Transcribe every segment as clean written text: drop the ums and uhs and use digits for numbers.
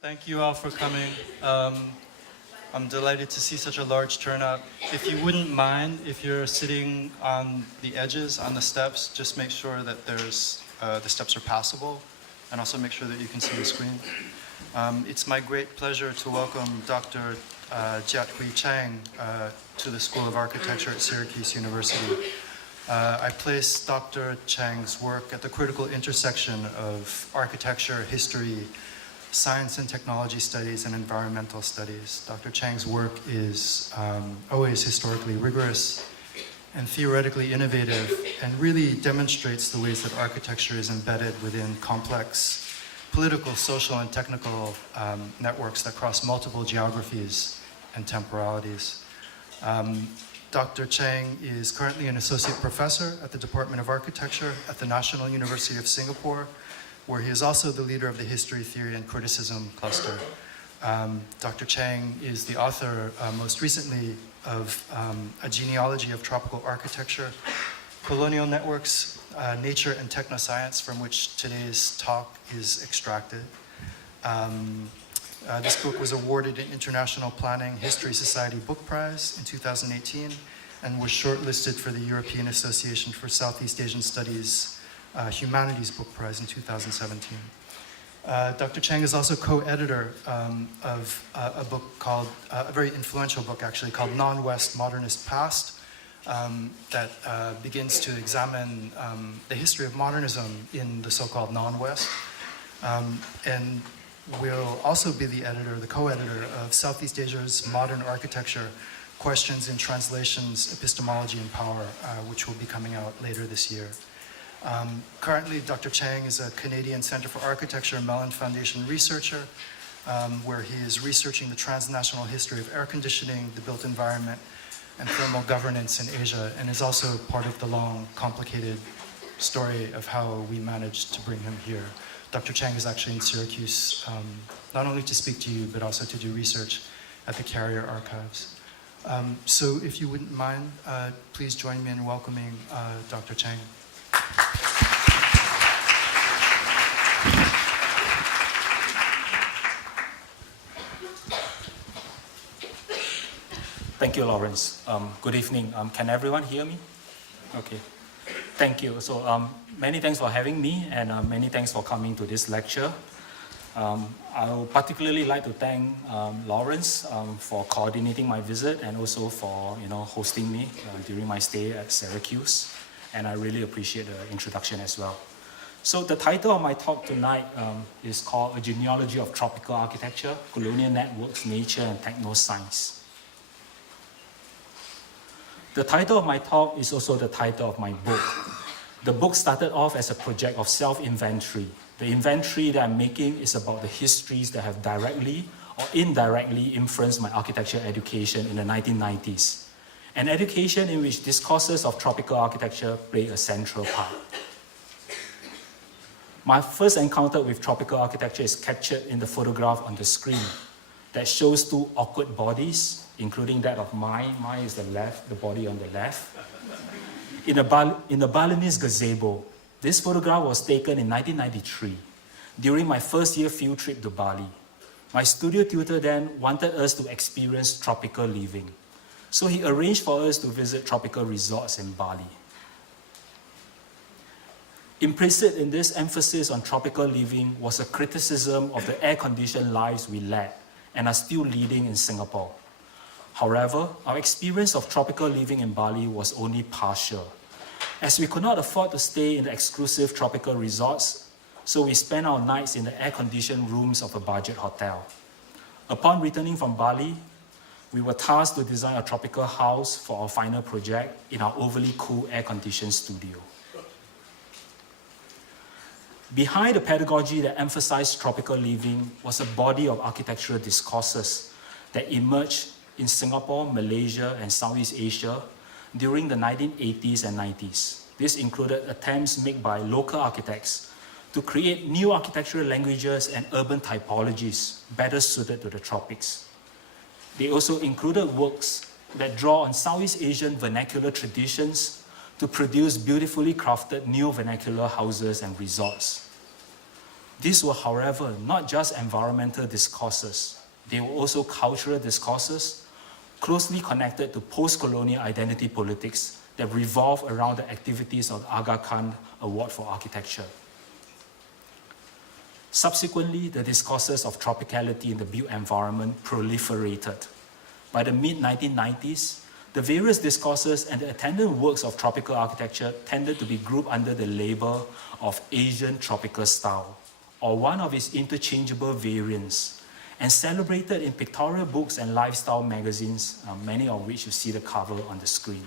Thank you all for coming. I'm delighted to see such a large turnout. If you wouldn't mind, if you're sitting on the edges, on the steps, just make sure that the steps are passable, and also make sure that you can see the screen. It's my great pleasure to welcome Dr. Jiat-Hwee Chang to the School of Architecture at Syracuse University. I place Dr. Chang's work at the critical intersection of architecture, history, science and technology studies, and environmental studies. Dr. Chang's work is always historically rigorous and theoretically innovative, and really demonstrates the ways that architecture is embedded within complex political, social, and technical networks that cross multiple geographies and temporalities. Dr. Chang is currently an associate professor at the Department of Architecture at the National University of Singapore, where he is also the leader of the History, Theory, and Criticism cluster. Dr. Chang is the author, most recently, of a genealogy of tropical architecture, Colonial Networks, Nature and Technoscience, from which today's talk is extracted. This book was awarded an International Planning History Society Book Prize in 2018 and was shortlisted for the European Association for Southeast Asian Studies Humanities Book Prize in 2017. Dr. Chang is also co-editor of a book called, a very influential book actually, called Non West Modernist Past, that begins to examine the history of modernism in the so-called non-West. And will also be the editor, the co-editor of Southeast Asia's Modern Architecture, Questions in Translations, Epistemology and Power, which will be coming out later this year. Currently, Dr. Chang is a Canadian Centre for Architecture Mellon Foundation Researcher, where he is researching the transnational history of air conditioning, the built environment, and thermal governance in Asia, and is also part of the long, complicated story of how we managed to bring him here. Dr. Chang is actually in Syracuse, not only to speak to you, but also to do research at the Carrier Archives. So if you wouldn't mind, please join me in welcoming Dr. Chang. Thank you, Lawrence. Good evening. Can everyone hear me? Okay. Thank you. So many thanks for having me, and many thanks for coming to this lecture. I would particularly like to thank Lawrence for coordinating my visit, and also for hosting me during my stay at Syracuse. And I really appreciate the introduction as well. So the title of my talk tonight is called A Genealogy of Tropical Architecture, Colonial Networks, Nature, and Techno-science. The title of my talk is also the title of my book. The book started off as a project of self-inventory. The inventory that I'm making is about the histories that have directly or indirectly influenced my architecture education in the 1990s. An education in which discourses of tropical architecture play a central part. My first encounter with tropical architecture is captured in the photograph on the screen that shows two awkward bodies, including that of mine. Mine is the left, the body on the left. In a Balinese gazebo. This photograph was taken in 1993 during my first year field trip to Bali. My studio tutor then wanted us to experience tropical living. So he arranged for us to visit tropical resorts in Bali. Implicit in this emphasis on tropical living was a criticism of the air-conditioned lives we led and are still leading in Singapore. However, our experience of tropical living in Bali was only partial, as we could not afford to stay in the exclusive tropical resorts, so we spent our nights in the air-conditioned rooms of a budget hotel. Upon returning from Bali, we were tasked to design a tropical house for our final project in our overly cool air-conditioned studio. Behind the pedagogy that emphasized tropical living was a body of architectural discourses that emerged in Singapore, Malaysia, and Southeast Asia during the 1980s and 90s. This included attempts made by local architects to create new architectural languages and urban typologies better suited to the tropics. They also included works that draw on Southeast Asian vernacular traditions to produce beautifully crafted new vernacular houses and resorts. These were, however, not just environmental discourses. They were also cultural discourses, closely connected to post-colonial identity politics that revolve around the activities of the Aga Khan Award for Architecture. Subsequently, the discourses of tropicality in the built environment proliferated. By the mid-1990s, the various discourses and the attendant works of tropical architecture tended to be grouped under the label of Asian tropical style, or one of its interchangeable variants, and celebrated in pictorial books and lifestyle magazines, many of which you see the cover on the screen.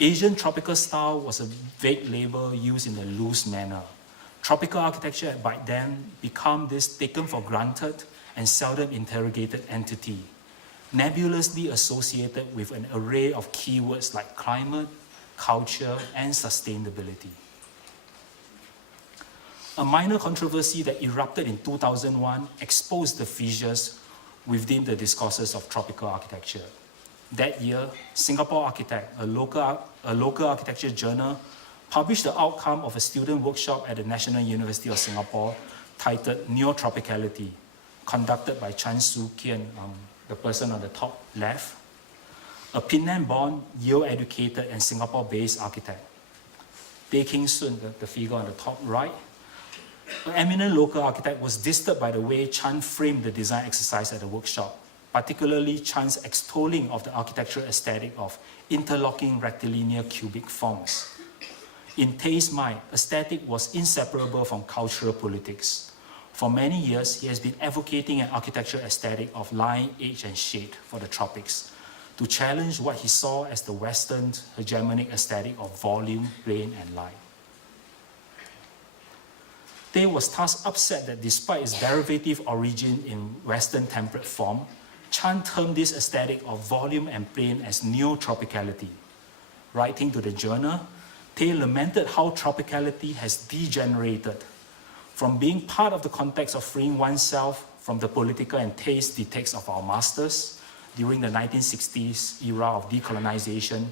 Asian tropical style was a vague label used in a loose manner. Tropical architecture had by then become this taken for granted and seldom interrogated entity, nebulously associated with an array of keywords like climate, culture, and sustainability. A minor controversy that erupted in 2001 exposed the fissures within the discourses of tropical architecture. That year, Singapore Architect, a local architecture journal, published the outcome of a student workshop at the National University of Singapore titled Neotropicality, conducted by Chan Soo Kian, the person on the top left, a Penang-born, Yale-educated and Singapore-based architect. Tay King Soon, the figure on the top right, an eminent local architect, was disturbed by the way Chan framed the design exercise at the workshop, particularly Chan's extolling of the architectural aesthetic of interlocking rectilinear cubic forms. In Tay's mind, aesthetic was inseparable from cultural politics. For many years, he has been advocating an architectural aesthetic of line, edge, and shade for the tropics, to challenge what he saw as the Western hegemonic aesthetic of volume, rain, and light. Tay was thus upset that despite its derivative origin in Western temperate form, Chan termed this aesthetic of volume and plain as neotropicality. Writing to the journal, Tay lamented how tropicality has degenerated from being part of the context of freeing oneself from the political and taste dictates of our masters during the 1960s era of decolonization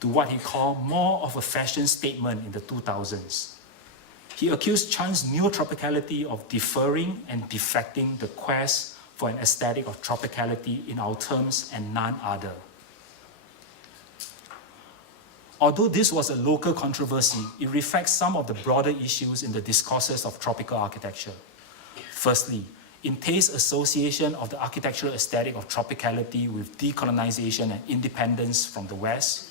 to what he called more of a fashion statement in the 2000s. He accused Chan's neotropicality of deferring and defecting the quest for an aesthetic of tropicality in our terms and none other. Although this was a local controversy, it reflects some of the broader issues in the discourses of tropical architecture. Firstly, in Tay's association of the architectural aesthetic of tropicality with decolonization and independence from the West,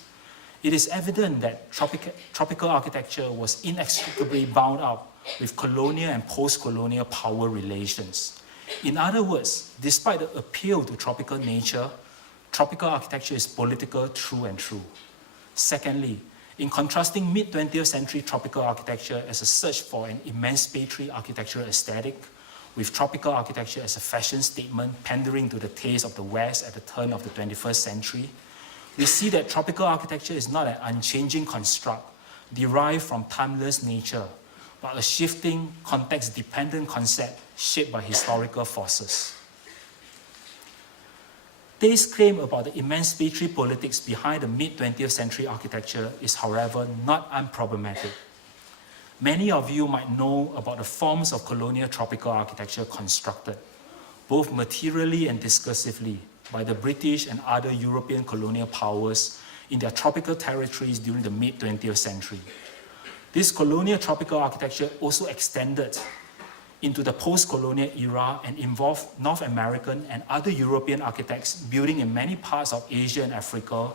it is evident that tropical architecture was inextricably bound up with colonial and post-colonial power relations. In other words, despite the appeal to tropical nature, tropical architecture is political through and through. Secondly, in contrasting mid-20th century tropical architecture as a search for an emancipatory architectural aesthetic, with tropical architecture as a fashion statement pandering to the taste of the West at the turn of the 21st century, we see that tropical architecture is not an unchanging construct derived from timeless nature, but a shifting, context-dependent concept shaped by historical forces. Tay's claim about the emancipatory politics behind the mid-20th century architecture is, however, not unproblematic. Many of you might know about the forms of colonial tropical architecture constructed, both materially and discursively, by the British and other European colonial powers in their tropical territories during the mid-20th century. This colonial tropical architecture also extended into the post-colonial era and involved North American and other European architects building in many parts of Asia and Africa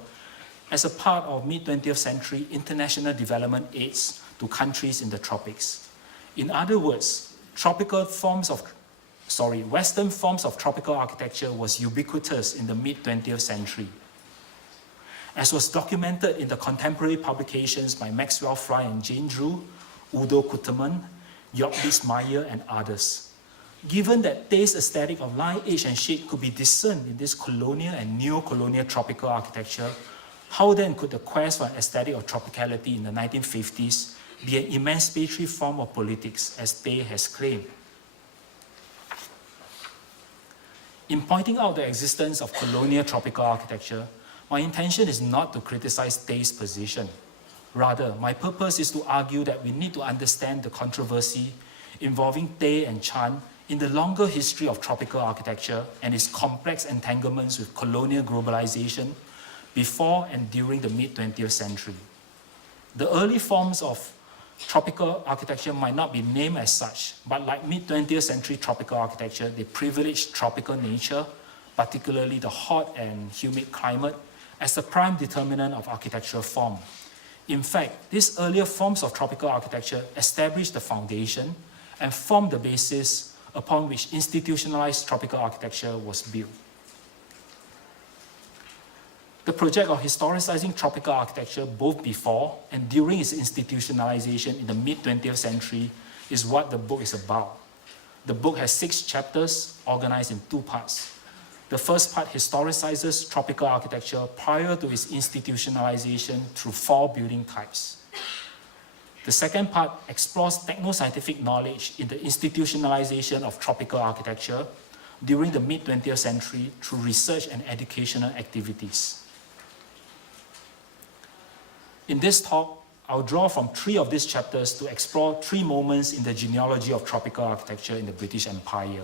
as a part of mid-20th century international development aids to countries in the tropics. In other words, Western forms of tropical architecture was ubiquitous in the mid-20th century, as was documented in the contemporary publications by Maxwell Fry and Jane Drew, Udo Kutterman, Jörg Bismayer, and others. Given that Tay's aesthetic of line, edge, and shade could be discerned in this colonial and neo-colonial tropical architecture, how then could the quest for an aesthetic of tropicality in the 1950s be an emancipatory form of politics, as Tay has claimed? In pointing out the existence of colonial tropical architecture, my intention is not to criticize Tay's position. Rather, my purpose is to argue that we need to understand the controversy involving Tay and Chan in the longer history of tropical architecture and its complex entanglements with colonial globalization before and during the mid-20th century. The early forms of tropical architecture might not be named as such, but like mid-20th century tropical architecture, they privileged tropical nature, particularly the hot and humid climate, as the prime determinant of architectural form. In fact, these earlier forms of tropical architecture established the foundation and formed the basis upon which institutionalized tropical architecture was built. The project of historicizing tropical architecture both before and during its institutionalization in the mid-20th century is what the book is about. The book has 6 chapters organized in 2 parts. The first part historicizes tropical architecture prior to its institutionalization through 4 building types. The second part explores techno-scientific knowledge in the institutionalization of tropical architecture during the mid-20th century through research and educational activities. In this talk, I'll draw from 3 of these chapters to explore 3 moments in the genealogy of tropical architecture in the British Empire.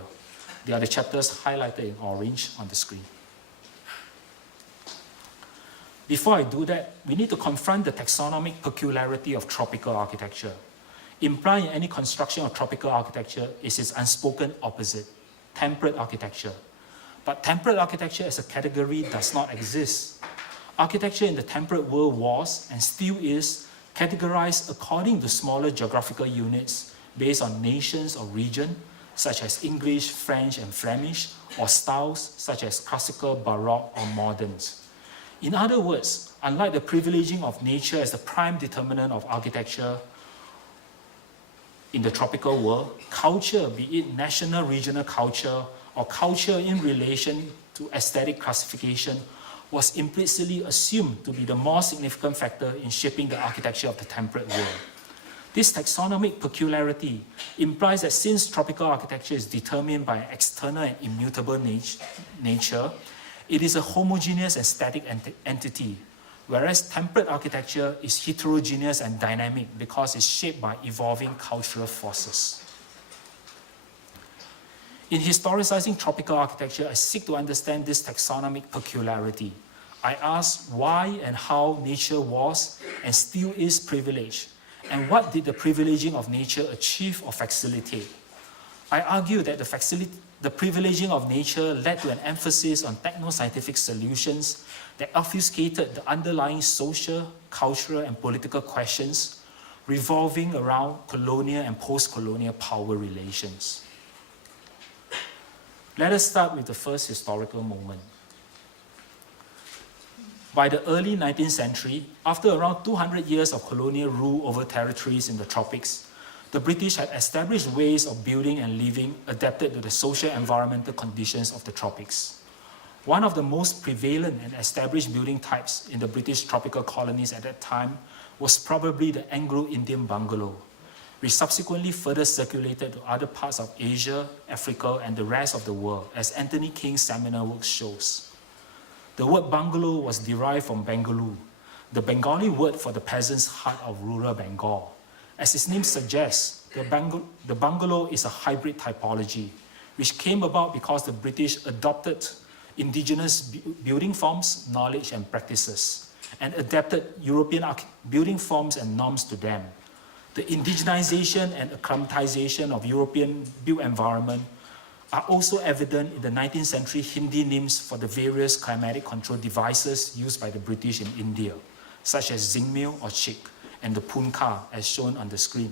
They are the chapters highlighted in orange on the screen. Before I do that, we need to confront the taxonomic peculiarity of tropical architecture. Implying any construction of tropical architecture is its unspoken opposite, temperate architecture. But temperate architecture as a category does not exist. Architecture in the temperate world was, and still is, categorized according to smaller geographical units based on nations or region, such as English, French, and Flemish, or styles such as classical, baroque, or moderns. In other words, unlike the privileging of nature as the prime determinant of architecture in the tropical world, culture, be it national, regional culture, or culture in relation to aesthetic classification, was implicitly assumed to be the more significant factor in shaping the architecture of the temperate world. This taxonomic peculiarity implies that since tropical architecture is determined by an external and immutable nature, it is a homogeneous and static entity, whereas temperate architecture is heterogeneous and dynamic because it's shaped by evolving cultural forces. In historicizing tropical architecture, I seek to understand this taxonomic peculiarity. I ask why and how nature was and still is privileged, and what did the privileging of nature achieve or facilitate? I argue that the privileging of nature led to an emphasis on techno-scientific solutions that obfuscated the underlying social, cultural, and political questions revolving around colonial and post-colonial power relations. Let us start with the first historical moment. By the early 19th century, after around 200 years of colonial rule over territories in the tropics, the British had established ways of building and living adapted to the social environmental conditions of the tropics. One of the most prevalent and established building types in the British tropical colonies at that time was probably the anglo-indian bungalow, which subsequently further circulated to other parts of Asia, Africa, and the rest of the world, as Anthony King's seminal work shows. The word bungalow was derived from Bengaluru, the Bengali word for the peasant's hut of rural Bengal. As its name suggests, the bungalow is a hybrid typology, which came about because the British adopted indigenous building forms, knowledge, and practices, and adapted European building forms and norms to them. The indigenization and acclimatization of European built environment are also evident in the 19th century Hindi names for the various climatic control devices used by the British in India, such as zinc-mill or chick, and the punkah, as shown on the screen.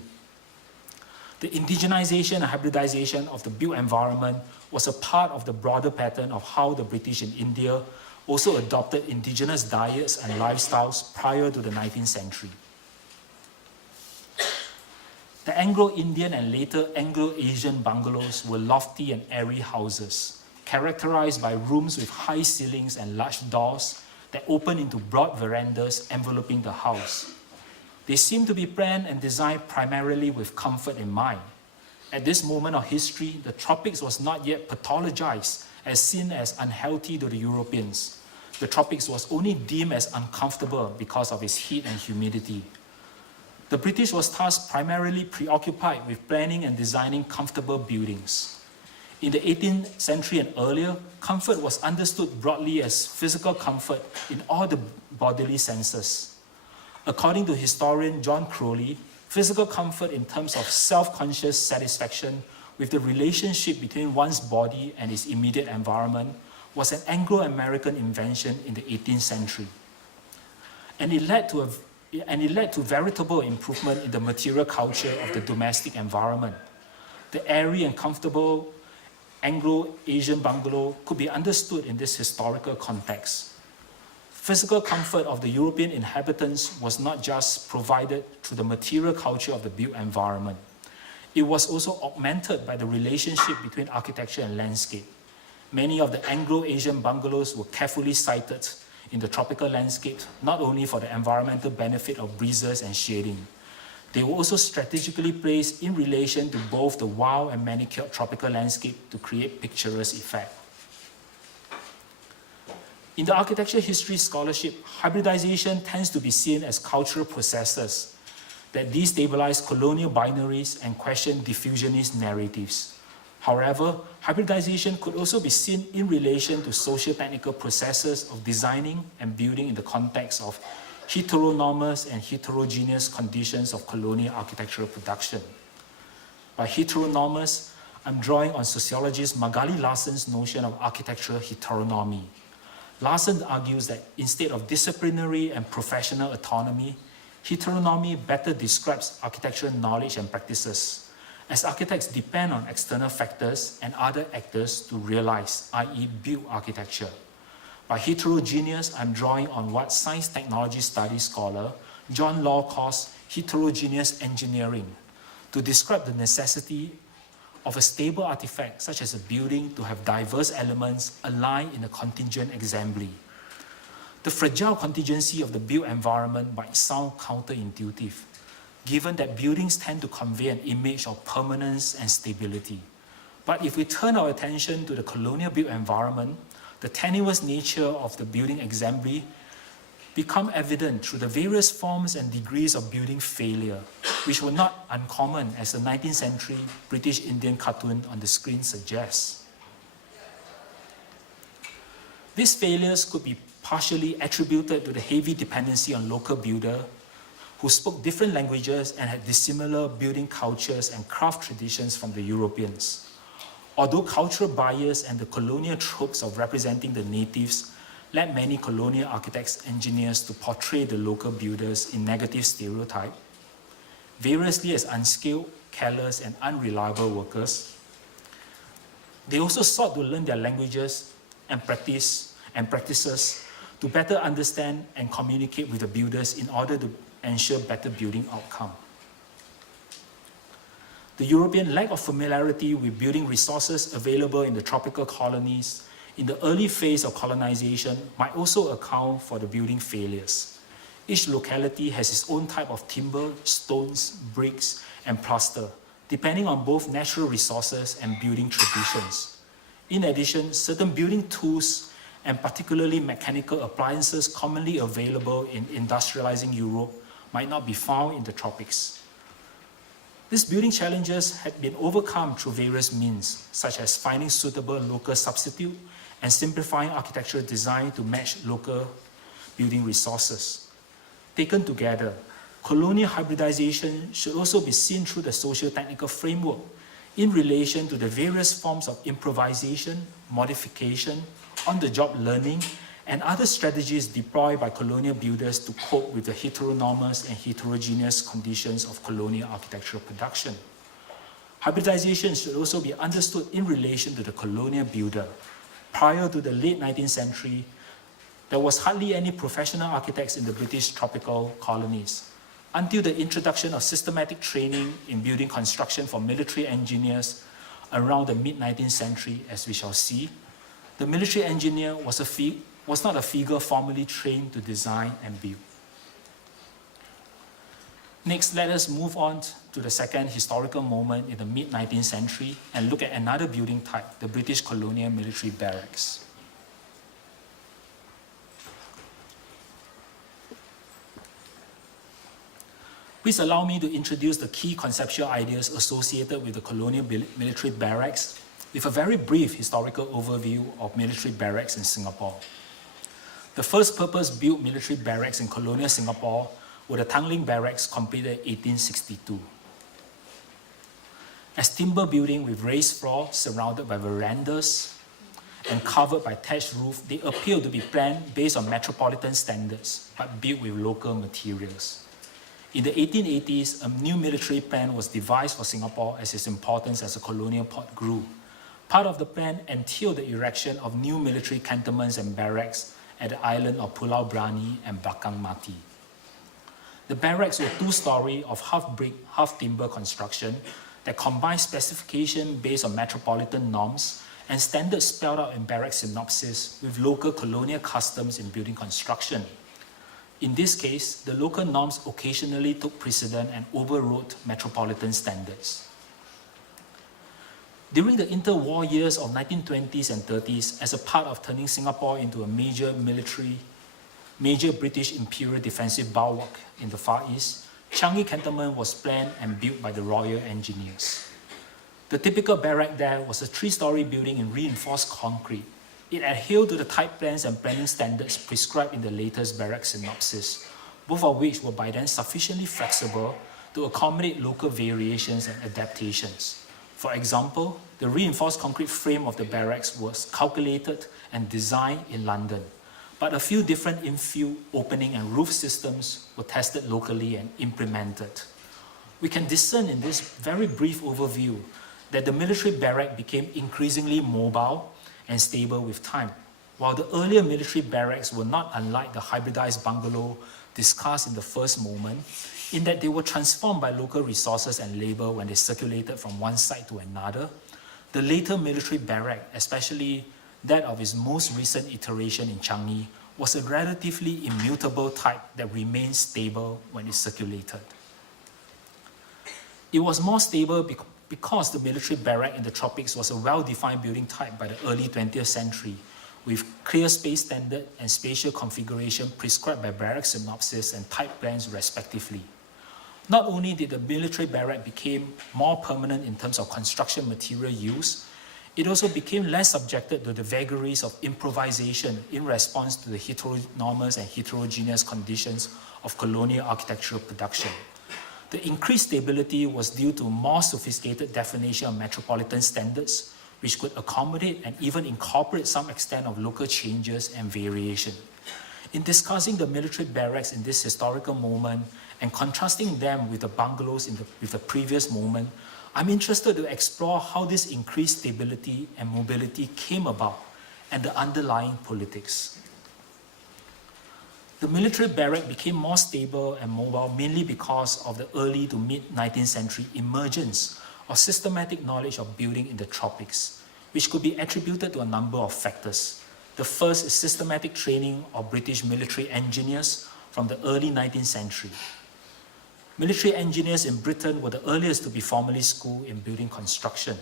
The indigenization and hybridization of the built environment was a part of the broader pattern of how the British in India also adopted indigenous diets and lifestyles prior to the 19th century. The Anglo-Indian and later Anglo-Asian bungalows were lofty and airy houses, characterized by rooms with high ceilings and large doors that open into broad verandas enveloping the house. They seem to be planned and designed primarily with comfort in mind. At this moment of history, the tropics was not yet pathologized as seen as unhealthy to the Europeans. The tropics was only deemed as uncomfortable because of its heat and humidity. The British was thus primarily preoccupied with planning and designing comfortable buildings. In the 18th century and earlier, comfort was understood broadly as physical comfort in all the bodily senses. According to historian John Crowley, physical comfort in terms of self-conscious satisfaction with the relationship between one's body and its immediate environment was an Anglo-American invention in the 18th century. And it led to veritable improvement in the material culture of the domestic environment. The airy and comfortable Anglo-Asian bungalow could be understood in this historical context. Physical comfort of the European inhabitants was not just provided through the material culture of the built environment. It was also augmented by the relationship between architecture and landscape. Many of the Anglo-Asian bungalows were carefully sited in the tropical landscape, not only for the environmental benefit of breezes and shading. They were also strategically placed in relation to both the wild and manicured tropical landscape to create picturesque effect. In the architecture history scholarship, hybridization tends to be seen as cultural processes that destabilize colonial binaries and question diffusionist narratives. However, hybridization could also be seen in relation to socio-technical processes of designing and building in the context of heteronormous and heterogeneous conditions of colonial architectural production. By heteronormous, I'm drawing on sociologist Magali Larsen's notion of architectural heteronomy. Larsen argues that instead of disciplinary and professional autonomy, heteronomy better describes architectural knowledge and practices, as architects depend on external factors and other actors to realize, i.e. build architecture. By heterogeneous, I'm drawing on what science technology studies scholar John Law calls heterogeneous engineering, to describe the necessity of a stable artifact such as a building to have diverse elements aligned in a contingent assembly. The fragile contingency of the built environment might sound counterintuitive, given that buildings tend to convey an image of permanence and stability. But if we turn our attention to the colonial built environment, the tenuous nature of the building assembly become evident through the various forms and degrees of building failure, which were not uncommon, as the 19th century British Indian cartoon on the screen suggests. These failures could be partially attributed to the heavy dependency on local builders who spoke different languages and had dissimilar building cultures and craft traditions from the Europeans. Although cultural bias and the colonial tropes of representing the natives led many colonial architects and engineers to portray the local builders in negative stereotype, variously as unskilled, careless, and unreliable workers, they also sought to learn their languages and practices to better understand and communicate with the builders in order to ensure better building outcome. The European lack of familiarity with building resources available in the tropical colonies in the early phase of colonization might also account for the building failures. Each locality has its own type of timber, stones, bricks, and plaster, depending on both natural resources and building traditions. In addition, certain building tools and particularly mechanical appliances commonly available in industrializing Europe might not be found in the tropics. These building challenges had been overcome through various means, such as finding suitable local substitute and simplifying architectural design to match local building resources. Taken together, colonial hybridization should also be seen through the socio-technical framework in relation to the various forms of improvisation, modification, on-the-job learning, and other strategies deployed by colonial builders to cope with the heteronormous and heterogeneous conditions of colonial architectural production. Hybridization should also be understood in relation to the colonial builder. Prior to the late 19th century, there was hardly any professional architects in the British tropical colonies. Until the introduction of systematic training in building construction for military engineers around the mid-19th century, as we shall see, the military engineer was not a figure formally trained to design and build. Next, let us move on to the second historical moment in the mid-19th century and look at another building type, the British colonial military barracks. Please allow me to introduce the key conceptual ideas associated with the colonial military barracks with a very brief historical overview of military barracks in Singapore. The first purpose-built military barracks in colonial Singapore were the Tanglin Barracks, completed in 1862. As timber building with raised floor surrounded by verandas and covered by thatched roof, they appear to be planned based on metropolitan standards, but built with local materials. In the 1880s, a new military plan was devised for Singapore as its importance as a colonial port grew. Part of the plan entailed the erection of new military cantonments and barracks at the island of Pulau Brani and Belakang Mati. The barracks were two-story of half-brick, half-timber construction that combined specification based on metropolitan norms and standards spelled out in barrack synopsis with local colonial customs in building construction. In this case, the local norms occasionally took precedent and overrode metropolitan standards. During the interwar years of 1920s and 30s, as a part of turning Singapore into a major British imperial defensive bulwark in the Far East, Changi Cantonment was planned and built by the Royal Engineers. The typical barrack there was a three-story building in reinforced concrete. It adhered to the type plans and planning standards prescribed in the latest barrack synopsis, both of which were by then sufficiently flexible to accommodate local variations and adaptations. For example, the reinforced concrete frame of the barracks was calculated and designed in London, but a few different infill, opening and roof systems were tested locally and implemented. We can discern in this very brief overview that the military barrack became increasingly mobile and stable with time, while the earlier military barracks were not unlike the hybridized bungalow discussed in the first moment, in that they were transformed by local resources and labor when they circulated from one site to another. The later military barrack, especially that of its most recent iteration in Changi, was a relatively immutable type that remained stable when it circulated. It was more stable because the military barrack in the tropics was a well-defined building type by the early 20th century, with clear space standard and spatial configuration prescribed by barrack synopsis and type plans respectively. Not only did the military barrack become more permanent in terms of construction material use, it also became less subjected to the vagaries of improvisation in response to the heteronormous and heterogeneous conditions of colonial architectural production. The increased stability was due to more sophisticated definition of metropolitan standards, which could accommodate and even incorporate some extent of local changes and variation. In discussing the military barracks in this historical moment and contrasting them with the bungalows with the previous moment, I'm interested to explore how this increased stability and mobility came about and the underlying politics. The military barrack became more stable and mobile mainly because of the early to mid-19th century emergence of systematic knowledge of building in the tropics, which could be attributed to a number of factors. The first is systematic training of British military engineers from the early 19th century. Military engineers in Britain were the earliest to be formally schooled in building construction.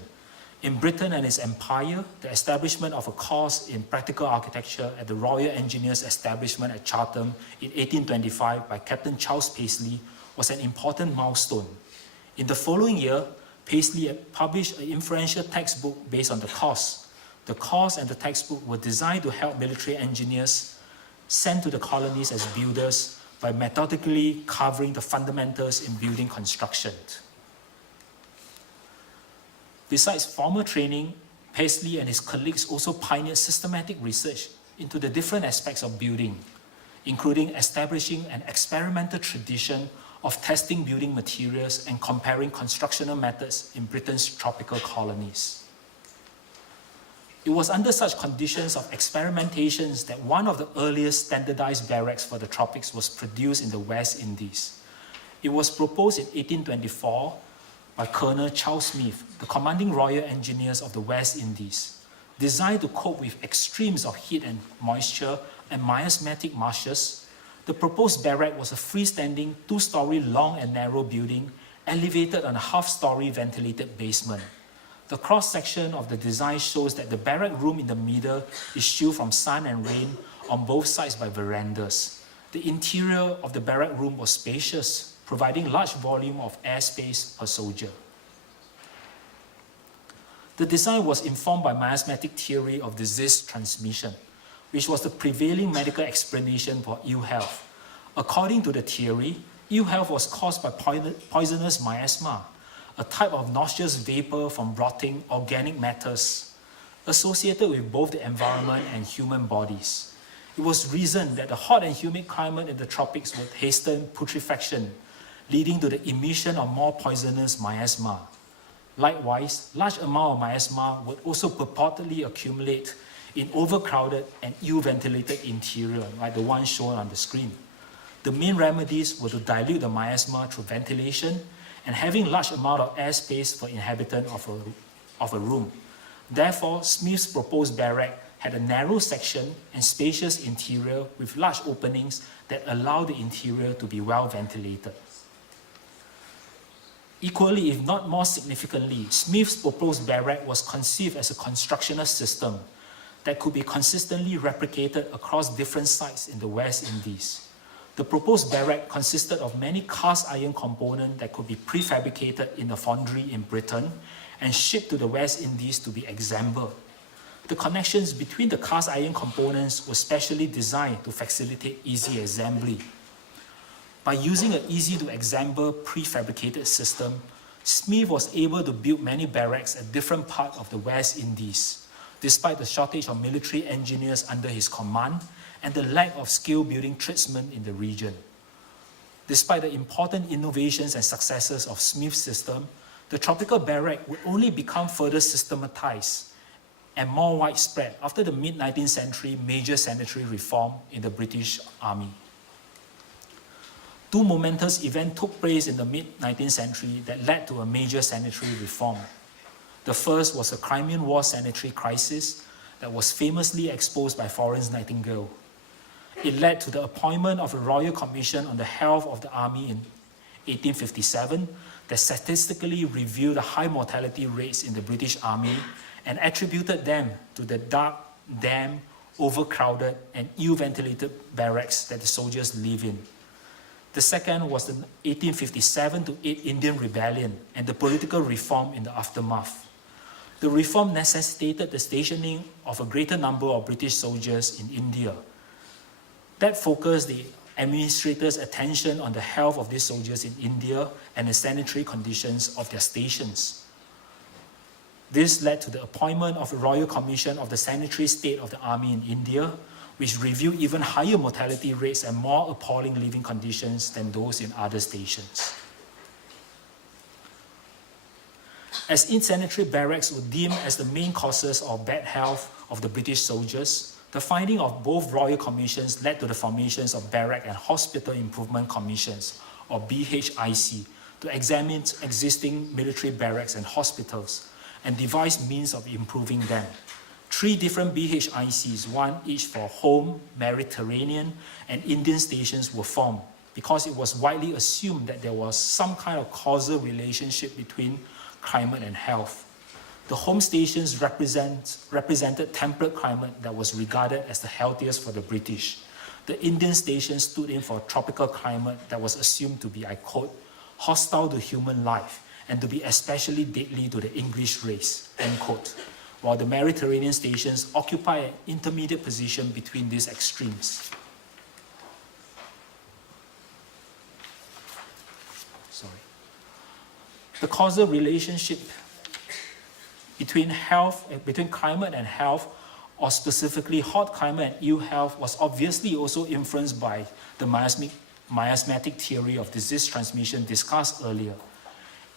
In Britain and its empire, the establishment of a course in practical architecture at the Royal Engineers establishment at Chatham in 1825 by Captain Charles Paisley was an important milestone. In the following year, Paisley published an influential textbook based on the course. The course and the textbook were designed to help military engineers sent to the colonies as builders by methodically covering the fundamentals in building construction. Besides formal training, Paisley and his colleagues also pioneered systematic research into the different aspects of building, including establishing an experimental tradition of testing building materials and comparing constructional methods in Britain's tropical colonies. It was under such conditions of experimentations that one of the earliest standardized barracks for the tropics was produced in the West Indies. It was proposed in 1824 by Colonel Charles Smith, the commanding Royal Engineers of the West Indies. Designed to cope with extremes of heat and moisture and miasmatic marshes, the proposed barrack was a freestanding, two-story long and narrow building elevated on a half-story ventilated basement. The cross-section of the design shows that the barrack room in the middle is shielded from sun and rain on both sides by verandas. The interior of the barrack room was spacious, providing large volume of airspace per soldier. The design was informed by miasmatic theory of disease transmission, which was the prevailing medical explanation for ill health. According to the theory, ill health was caused by poisonous miasma, a type of nauseous vapor from rotting organic matters associated with both the environment and human bodies. It was reasoned that the hot and humid climate in the tropics would hasten putrefaction, leading to the emission of more poisonous miasma. Likewise, large amounts of miasma would also purportedly accumulate in overcrowded and ill-ventilated interior, like the one shown on the screen. The main remedies were to dilute the miasma through ventilation and having large amount of airspace for inhabitant of a room. Therefore, Smith's proposed barrack had a narrow section and spacious interior with large openings that allow the interior to be well ventilated. Equally, if not more significantly, Smith's proposed barrack was conceived as a constructional system that could be consistently replicated across different sites in the West Indies. The proposed barrack consisted of many cast iron components that could be prefabricated in a foundry in Britain and shipped to the West Indies to be assembled. The connections between the cast iron components were specially designed to facilitate easy assembly. By using an easy-to-assemble prefabricated system, Smith was able to build many barracks at different parts of the West Indies, despite the shortage of military engineers under his command and the lack of skill-building tradesmen in the region. Despite the important innovations and successes of Smith's system, the tropical barrack would only become further systematized and more widespread after the mid-19th century major sanitary reform in the British Army. Two momentous events took place in the mid-19th century that led to a major sanitary reform. The first was the Crimean War sanitary crisis that was famously exposed by Florence Nightingale. It led to the appointment of a Royal Commission on the Health of the Army in 1857 that statistically reviewed the high mortality rates in the British Army and attributed them to the dark, damp, overcrowded, and ill-ventilated barracks that the soldiers live in. The second was the 1857-8 Indian Rebellion and the political reform in the aftermath. The reform necessitated the stationing of a greater number of British soldiers in India. That focused the administrators' attention on the health of these soldiers in India and the sanitary conditions of their stations. This led to the appointment of a Royal Commission of the Sanitary State of the Army in India, which reviewed even higher mortality rates and more appalling living conditions than those in other stations. As insanitary barracks were deemed as the main causes of bad health of the British soldiers, the finding of both Royal Commissions led to the formations of Barrack and Hospital Improvement Commissions, or BHIC, to examine existing military barracks and hospitals and devise means of improving them. 3 different BHICs, one each for home, Mediterranean, and Indian stations were formed because it was widely assumed that there was some kind of causal relationship between climate and health. The home stations represented temperate climate that was regarded as the healthiest for the British. The Indian stations stood in for a tropical climate that was assumed to be, I quote, hostile to human life and to be especially deadly to the English race, end quote, while the Mediterranean stations occupy an intermediate position between these extremes. The causal relationship between climate and health, or specifically hot climate and ill health, was obviously also influenced by the miasmatic theory of disease transmission discussed earlier.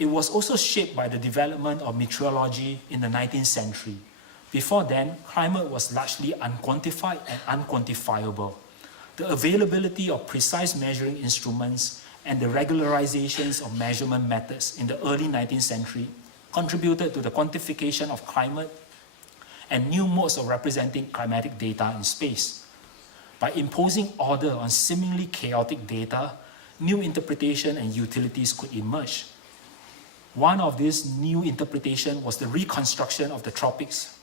It was also shaped by the development of meteorology in the 19th century. Before then, climate was largely unquantified and unquantifiable. The availability of precise measuring instruments and the regularizations of measurement methods in the early 19th century contributed to the quantification of climate and new modes of representing climatic data in space. By imposing order on seemingly chaotic data, new interpretation and utilities could emerge. One of these new interpretations was the reconstruction of the tropics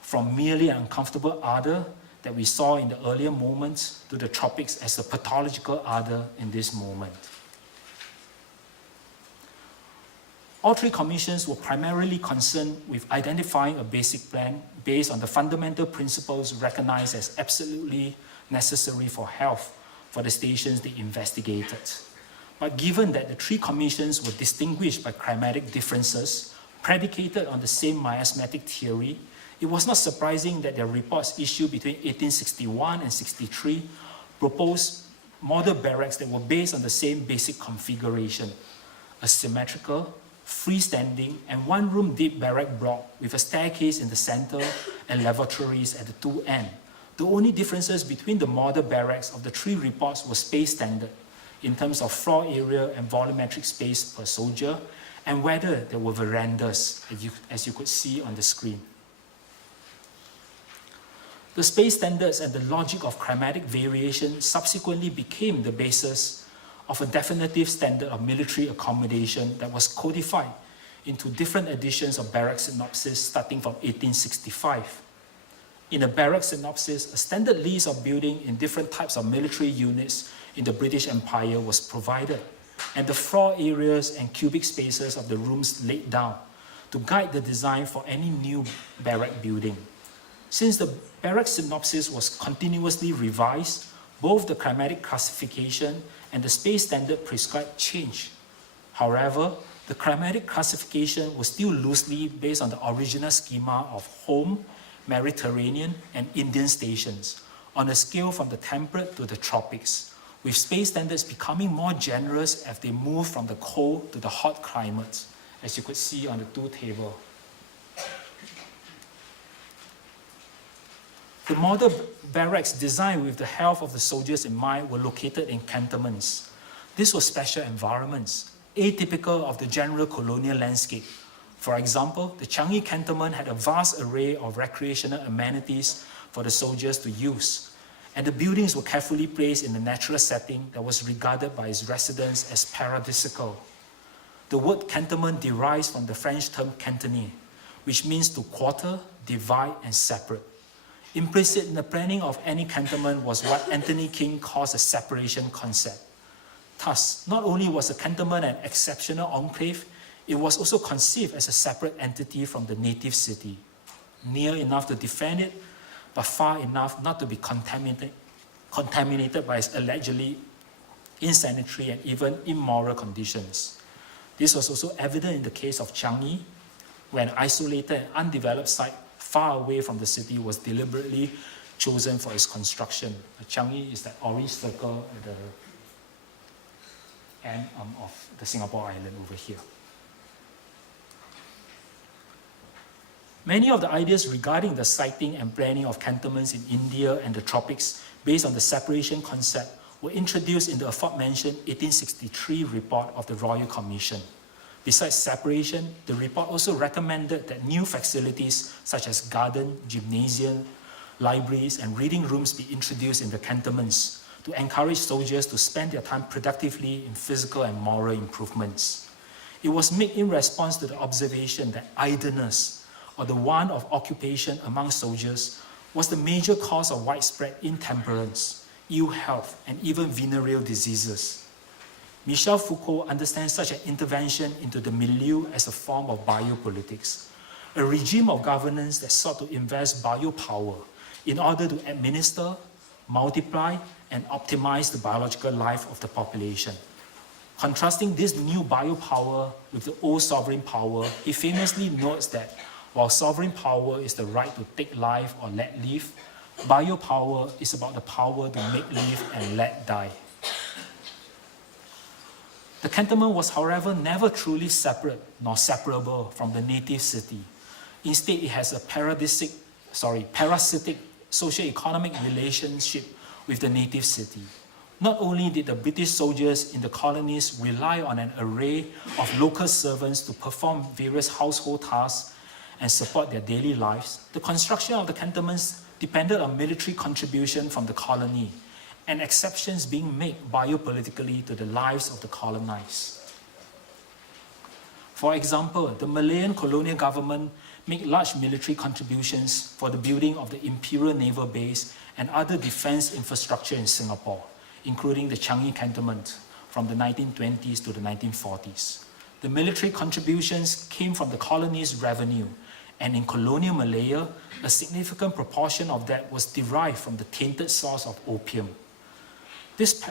from merely an uncomfortable ardor that we saw in the earlier moments to the tropics as a pathological ardor in this moment. All three commissions were primarily concerned with identifying a basic plan based on the fundamental principles recognized as absolutely necessary for health for the stations they investigated. But given that the three commissions were distinguished by climatic differences, predicated on the same miasmatic theory, it was not surprising that their reports issued between 1861 and 63 proposed model barracks that were based on the same basic configuration: a symmetrical, freestanding, and one-room deep barrack block with a staircase in the center and lavatories at the two ends. The only differences between the model barracks of the three reports were space standard in terms of floor area and volumetric space per soldier, and whether there were verandas, as you could see on the screen. The space standards and the logic of climatic variation subsequently became the basis of a definitive standard of military accommodation that was codified into different editions of barrack synopsis starting from 1865. In a barrack synopsis, a standard list of buildings in different types of military units in the British Empire was provided, and the floor areas and cubic spaces of the rooms laid down to guide the design for any new barrack building. Since the barrack synopsis was continuously revised, both the climatic classification and the space standard prescribed change. However, the climatic classification was still loosely based on the original schema of home, Mediterranean, and Indian stations on a scale from the temperate to the tropics, with space standards becoming more generous as they move from the cold to the hot climates, as you could see on the two tables. The model barracks designed with the health of the soldiers in mind were located in cantonments. These were special environments, atypical of the general colonial landscape. For example, the Changi cantonment had a vast array of recreational amenities for the soldiers to use, and the buildings were carefully placed in a natural setting that was regarded by its residents as paradisical. The word cantonment derives from the French term cantonner, which means to quarter, divide, and separate. Implicit in the planning of any cantonment was what Anthony King calls a separation concept. Thus, not only was the cantonment an exceptional enclave, it was also conceived as a separate entity from the native city, near enough to defend it, but far enough not to be contaminated by its allegedly insanitary and even immoral conditions. This was also evident in the case of Changi, where an isolated and undeveloped site far away from the city was deliberately chosen for its construction. Changi is that orange circle at the end of the Singapore island over here. Many of the ideas regarding the siting and planning of cantonments in India and the tropics based on the separation concept were introduced in the aforementioned 1863 report of the Royal Commission. Besides separation, the report also recommended that new facilities such as garden, gymnasium, libraries, and reading rooms be introduced in the cantonments to encourage soldiers to spend their time productively in physical and moral improvements. It was made in response to the observation that idleness, or the want of occupation among soldiers, was the major cause of widespread intemperance, ill health, and even venereal diseases. Michel Foucault understands such an intervention into the milieu as a form of biopolitics, a regime of governance that sought to invest biopower in order to administer, multiply, and optimize the biological life of the population. Contrasting this new biopower with the old sovereign power, he famously notes that while sovereign power is the right to take life or let live, biopower is about the power to make live and let die. The cantonment was, however, never truly separate nor separable from the native city. Instead, it has a parasitic socio-economic relationship with the native city. Not only did the British soldiers in the colonies rely on an array of local servants to perform various household tasks and support their daily lives, the construction of the cantonments depended on military contribution from the colony, and exceptions being made biopolitically to the lives of the colonized. For example, the Malayan colonial government made large military contributions for the building of the Imperial Naval Base and other defense infrastructure in Singapore, including the Changi Cantonment from the 1920s to the 1940s. The military contributions came from the colony's revenue, and in colonial Malaya, a significant proportion of that was derived from the tainted source of opium. This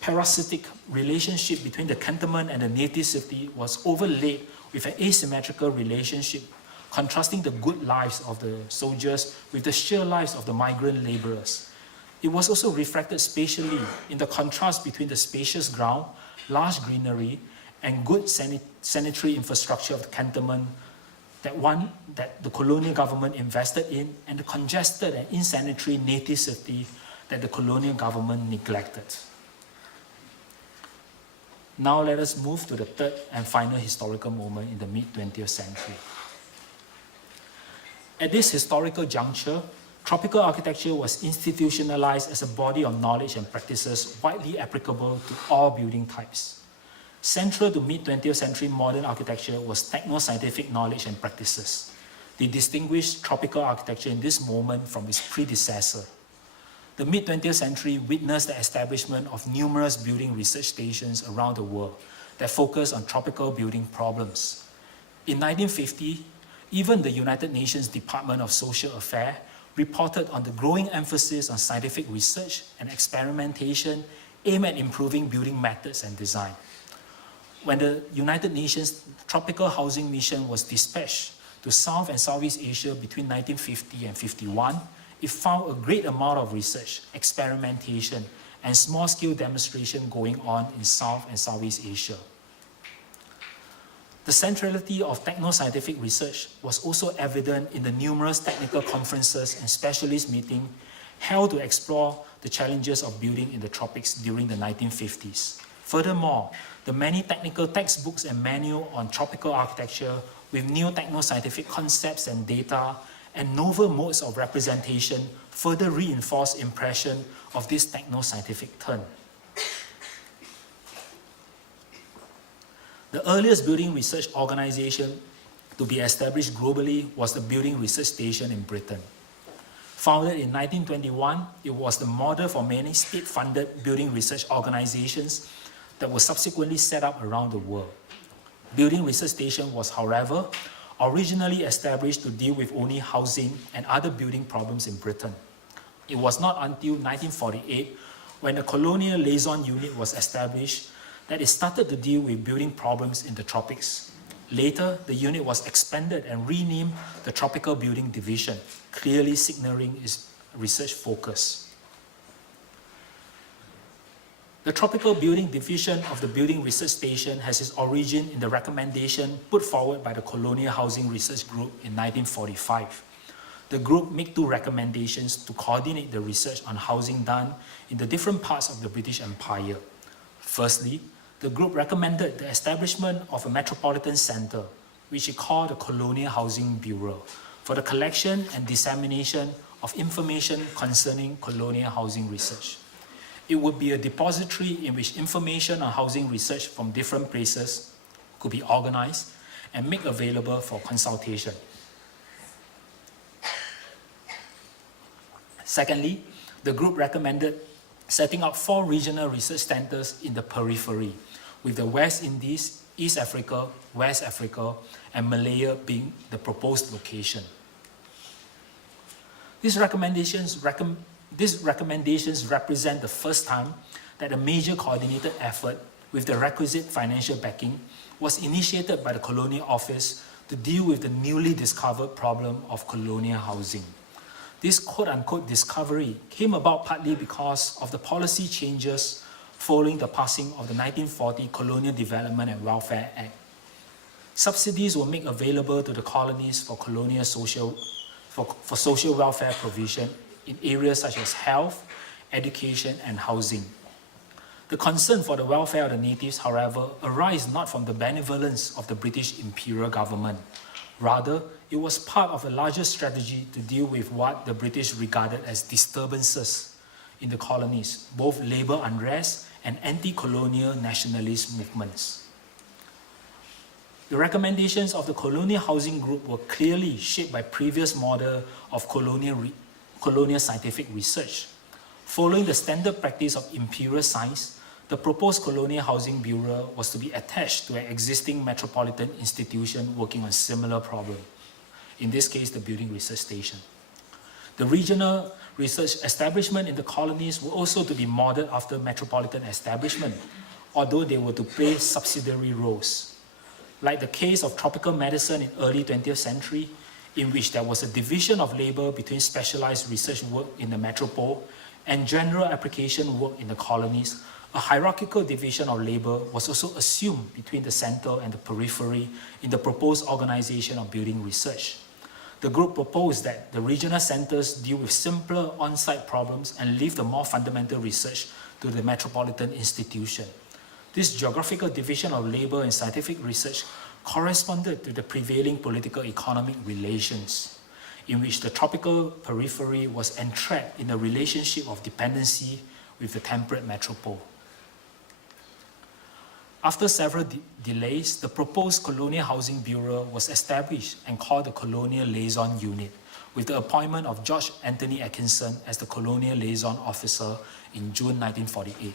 parasitic relationship between the cantonment and the native city was overlaid with an asymmetrical relationship contrasting the good lives of the soldiers with the sheer lives of the migrant laborers. It was also reflected spatially in the contrast between the spacious ground, large greenery, and good sanitary infrastructure of the cantonment that the colonial government invested in, and the congested and insanitary native city that the colonial government neglected. Now let us move to the third and final historical moment in the mid-20th century. At this historical juncture, tropical architecture was institutionalized as a body of knowledge and practices widely applicable to all building types. Central to mid-20th century modern architecture was techno-scientific knowledge and practices. They distinguished tropical architecture in this moment from its predecessor. The mid-20th century witnessed the establishment of numerous building research stations around the world that focused on tropical building problems. In 1950, even the United Nations Department of Social Affairs reported on the growing emphasis on scientific research and experimentation aimed at improving building methods and design. When the United Nations Tropical Housing Mission was dispatched to South and Southeast Asia between 1950 and 51, it found a great amount of research, experimentation, and small-scale demonstration going on in South and Southeast Asia. The centrality of techno-scientific research was also evident in the numerous technical conferences and specialist meetings held to explore the challenges of building in the tropics during the 1950s. Furthermore, the many technical textbooks and manuals on tropical architecture with new techno-scientific concepts and data and novel modes of representation further reinforced impression of this techno-scientific turn. The earliest building research organization to be established globally was the Building Research Station in Britain. Founded in 1921, it was the model for many state-funded building research organizations that were subsequently set up around the world. Building Research Station was, however, originally established to deal with only housing and other building problems in Britain. It was not until 1948, when the Colonial Liaison Unit was established, that it started to deal with building problems in the tropics. Later, the unit was expanded and renamed the Tropical Building Division, clearly signaling its research focus. The Tropical Building Division of the Building Research Station has its origin in the recommendation put forward by the Colonial Housing Research Group in 1945. The group made two recommendations to coordinate the research on housing done in the different parts of the British Empire. Firstly, the group recommended the establishment of a metropolitan center, which it called the Colonial Housing Bureau, for the collection and dissemination of information concerning colonial housing research. It would be a depository in which information on housing research from different places could be organized and made available for consultation. Secondly, the group recommended setting up 4 regional research centers in the periphery, with the West Indies, East Africa, West Africa, and Malaya being the proposed location. These recommendations represent the first time that a major coordinated effort with the requisite financial backing was initiated by the Colonial Office to deal with the newly discovered problem of colonial housing. This quote-unquote discovery came about partly because of the policy changes following the passing of the 1940 Colonial Development and Welfare Act. Subsidies were made available to the colonies for colonial social welfare provision in areas such as health, education, and housing. The concern for the welfare of the natives, however, arose not from the benevolence of the British imperial government. Rather, it was part of a larger strategy to deal with what the British regarded as disturbances in the colonies, both labor unrest and anti-colonial nationalist movements. The recommendations of the Colonial Housing Group were clearly shaped by previous model of colonial scientific research. Following the standard practice of imperial science, the proposed Colonial Housing Bureau was to be attached to an existing metropolitan institution working on similar problem. In this case, the Building Research Station. The regional research establishment in the colonies were also to be modeled after metropolitan establishment, although they were to play subsidiary roles. Like the case of tropical medicine in early 20th century, in which there was a division of labor between specialized research work in the metropole and general application work in the colonies, a hierarchical division of labor was also assumed between the center and the periphery in the proposed organization of building research. The group proposed that the regional centers deal with simpler on-site problems and leave the more fundamental research to the metropolitan institution. This geographical division of labor and scientific research corresponded to the prevailing political-economic relations, in which the tropical periphery was entrapped in a relationship of dependency with the temperate metropole. After several delays, the proposed Colonial Housing Bureau was established and called the Colonial Liaison Unit, with the appointment of George Anthony Atkinson as the Colonial Liaison Officer in June 1948.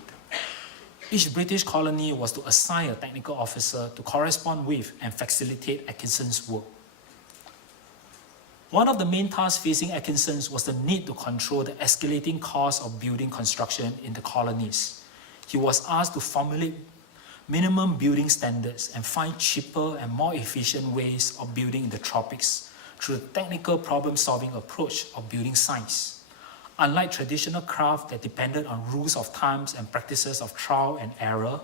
Each British colony was to assign a technical officer to correspond with and facilitate Atkinson's work. One of the main tasks facing Atkinson was the need to control the escalating cost of building construction in the colonies. He was asked to formulate minimum building standards and find cheaper and more efficient ways of building in the tropics through the technical problem-solving approach of building science. Unlike traditional craft that depended on rules of thumbs and practices of trial and error,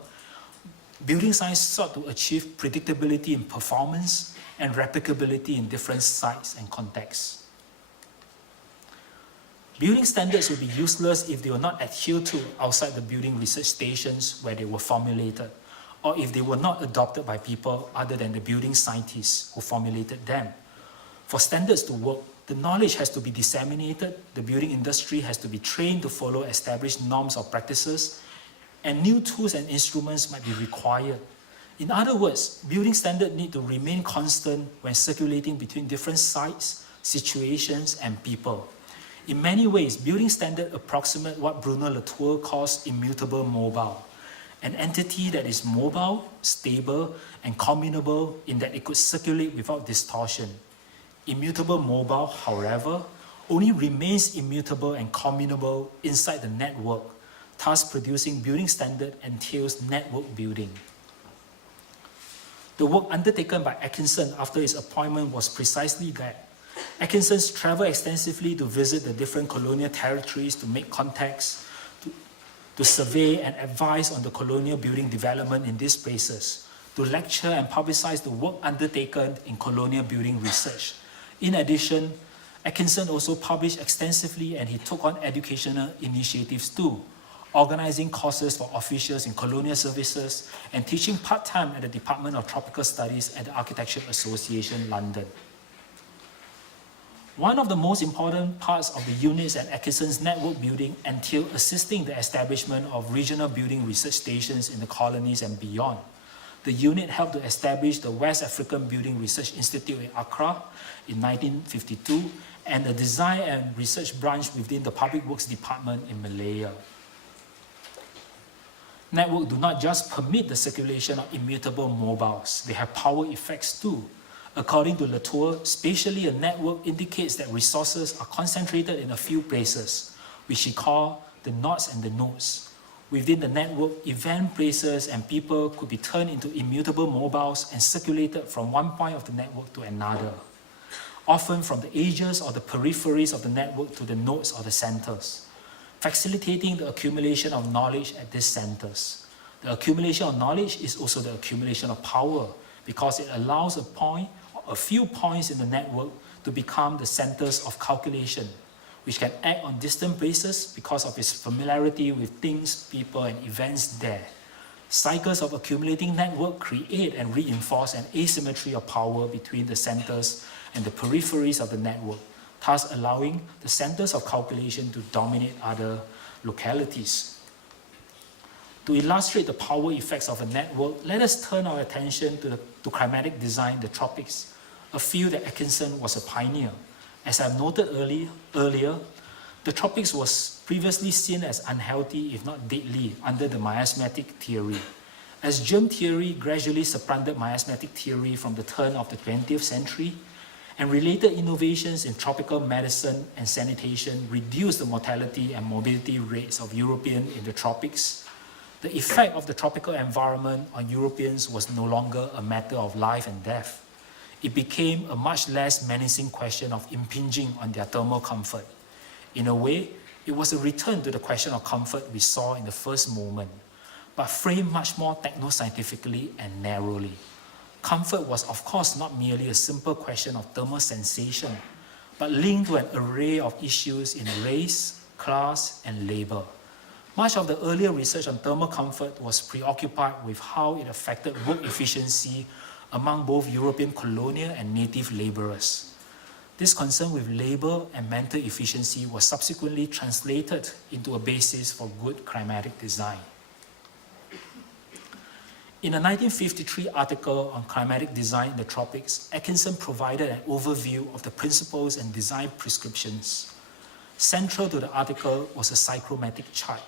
building science sought to achieve predictability in performance and replicability in different sites and contexts. Building standards would be useless if they were not adhered to outside the building research stations where they were formulated, or if they were not adopted by people other than the building scientists who formulated them. For standards to work, the knowledge has to be disseminated, the building industry has to be trained to follow established norms or practices, and new tools and instruments might be required. In other words, building standards need to remain constant when circulating between different sites, situations, and people. In many ways, building standards approximate what Bruno Latour calls immutable mobile, an entity that is mobile, stable, and combinable in that it could circulate without distortion. Immutable mobile, however, only remains immutable and combinable inside the network. Thus, producing building standard entails network building. The work undertaken by Atkinson after his appointment was precisely that. Atkinson traveled extensively to visit the different colonial territories to make contacts, to survey and advise on the colonial building development in these places, to lecture and publicize the work undertaken in colonial building research. In addition, Atkinson also published extensively and he took on educational initiatives too, organizing courses for officials in colonial services and teaching part-time at the Department of Tropical Studies at the Architecture Association, London. One of the most important parts of the units at Atkinson's network building entailed assisting the establishment of regional building research stations in the colonies and beyond. The unit helped to establish the West African Building Research Institute in Accra in 1952 and the Design and Research branch within the Public Works Department in Malaya. Networks do not just permit the circulation of immutable mobiles, they have power effects too. According to Latour, spatially a network indicates that resources are concentrated in a few places, which he called the knots and the nodes. Within the network, event, places, and people could be turned into immutable mobiles and circulated from one point of the network to another, often from the edges or the peripheries of the network to the nodes or the centers, facilitating the accumulation of knowledge at these centers. The accumulation of knowledge is also the accumulation of power, because it allows a few points in the network to become the centers of calculation, which can act on distant places because of its familiarity with things, people, and events there. Cycles of accumulating network create and reinforce an asymmetry of power between the centers and the peripheries of the network, thus allowing the centers of calculation to dominate other localities. To illustrate the power effects of a network, let us turn our attention to climatic design, the tropics, a field that Atkinson was a pioneer. As I've noted earlier, The tropics was previously seen as unhealthy, if not deadly, under the miasmatic theory. As germ theory gradually supplanted miasmatic theory from the turn of the 20th century, and related innovations in tropical medicine and sanitation reduced the mortality and morbidity rates of Europeans in the tropics, the effect of the tropical environment on Europeans was no longer a matter of life and death. It became a much less menacing question of impinging on their thermal comfort. In a way, it was a return to the question of comfort we saw in the first moment, but framed much more techno-scientifically and narrowly. Comfort was, of course, not merely a simple question of thermal sensation, but linked to an array of issues in race, class, and labor. Much of the earlier research on thermal comfort was preoccupied with how it affected work efficiency among both European colonial and native laborers. This concern with labor and mental efficiency was subsequently translated into a basis for good climatic design. In a 1953 article on climatic design in the tropics, Atkinson provided an overview of the principles and design prescriptions. Central to the article was a psychromatic chart.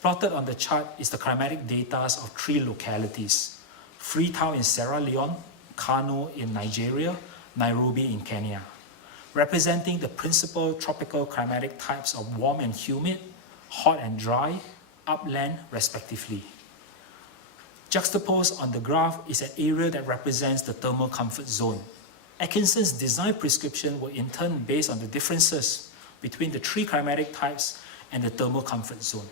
Plotted on the chart is the climatic data of 3 localities: Freetown in Sierra Leone, Kano in Nigeria, Nairobi in Kenya, representing the principal tropical climatic types of warm and humid, hot and dry, upland respectively. Juxtaposed on the graph is an area that represents the thermal comfort zone. Atkinson's design prescription were in turn based on the differences between the 3 climatic types and the thermal comfort zone.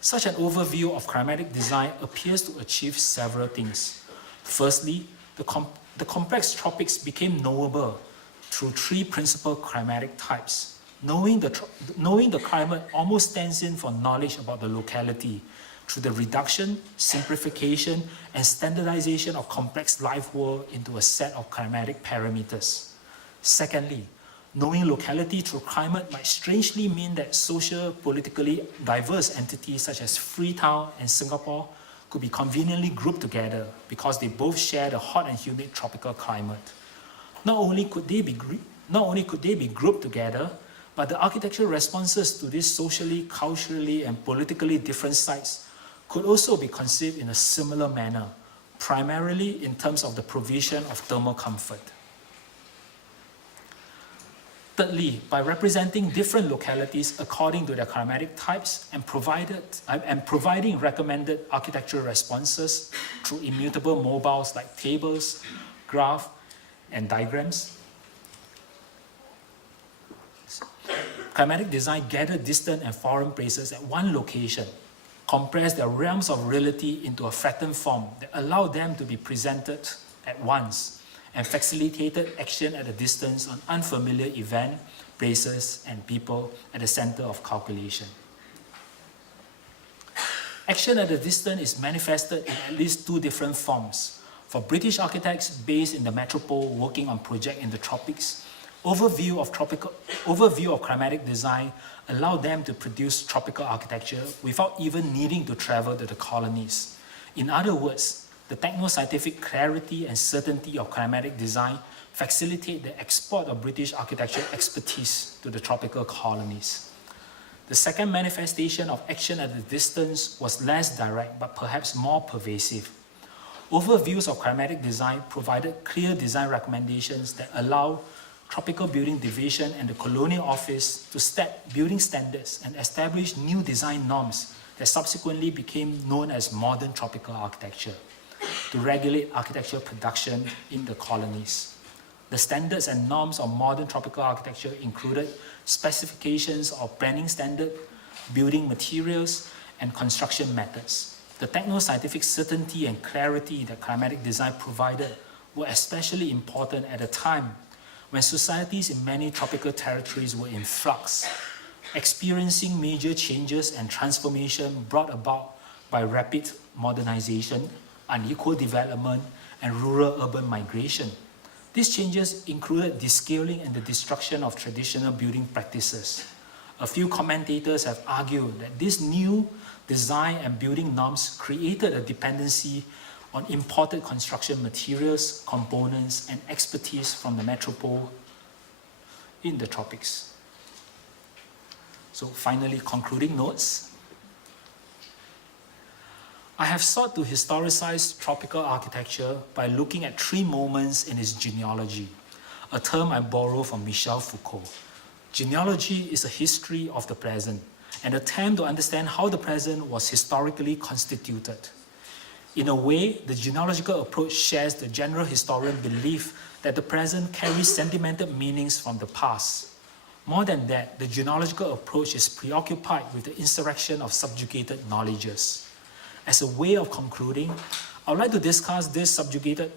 Such an overview of climatic design appears to achieve several things. Firstly, the complex tropics became knowable through 3 principal climatic types. Knowing the climate almost stands in for knowledge about the locality through the reduction, simplification, and standardization of complex life world into a set of climatic parameters. Secondly, knowing locality through climate might strangely mean that socio-politically diverse entities such as Freetown and Singapore could be conveniently grouped together because they both share the hot and humid tropical climate. Not only could they be grouped together, but the architectural responses to these socially, culturally, and politically different sites could also be conceived in a similar manner, primarily in terms of the provision of thermal comfort. Thirdly, by representing different localities according to their climatic types and providing recommended architectural responses through immutable mobiles like tables, graphs, and diagrams, climatic design gathered distant and foreign places at one location, compressed their realms of reality into a flattened form that allowed them to be presented at once, and facilitated action at a distance on unfamiliar events, places, and people at the center of calculation. Action at a distance is manifested in at least 2 different forms. For British architects based in the metropole working on projects in the tropics, overview of climatic design allowed them to produce tropical architecture without even needing to travel to the colonies. In other words, the techno-scientific clarity and certainty of climatic design facilitate the export of British architecture expertise to the tropical colonies. The second manifestation of action at a distance was less direct but perhaps more pervasive. Overviews of climatic design provided clear design recommendations that allow Tropical Building Division and the Colonial Office to set building standards and establish new design norms that subsequently became known as modern tropical architecture to regulate architectural production in the colonies. The standards and norms of modern tropical architecture included specifications of planning standard, building materials, and construction methods. The techno-scientific certainty and clarity that climatic design provided were especially important at a time when societies in many tropical territories were in flux, experiencing major changes and transformation brought about by rapid modernization, unequal development, and rural-urban migration. These changes included descaling and the destruction of traditional building practices. A few commentators have argued that these new design and building norms created a dependency on imported construction materials, components, and expertise from the metropole in the tropics. So finally, concluding notes. I have sought to historicize tropical architecture by looking at 3 moments in its genealogy, a term I borrow from Michel Foucault. Genealogy is a history of the present, an attempt to understand how the present was historically constituted. In a way, the genealogical approach shares the general historian belief that the present carries sentimental meanings from the past. More than that, the genealogical approach is preoccupied with the insurrection of subjugated knowledges. As a way of concluding, I would like to discuss this subjugated...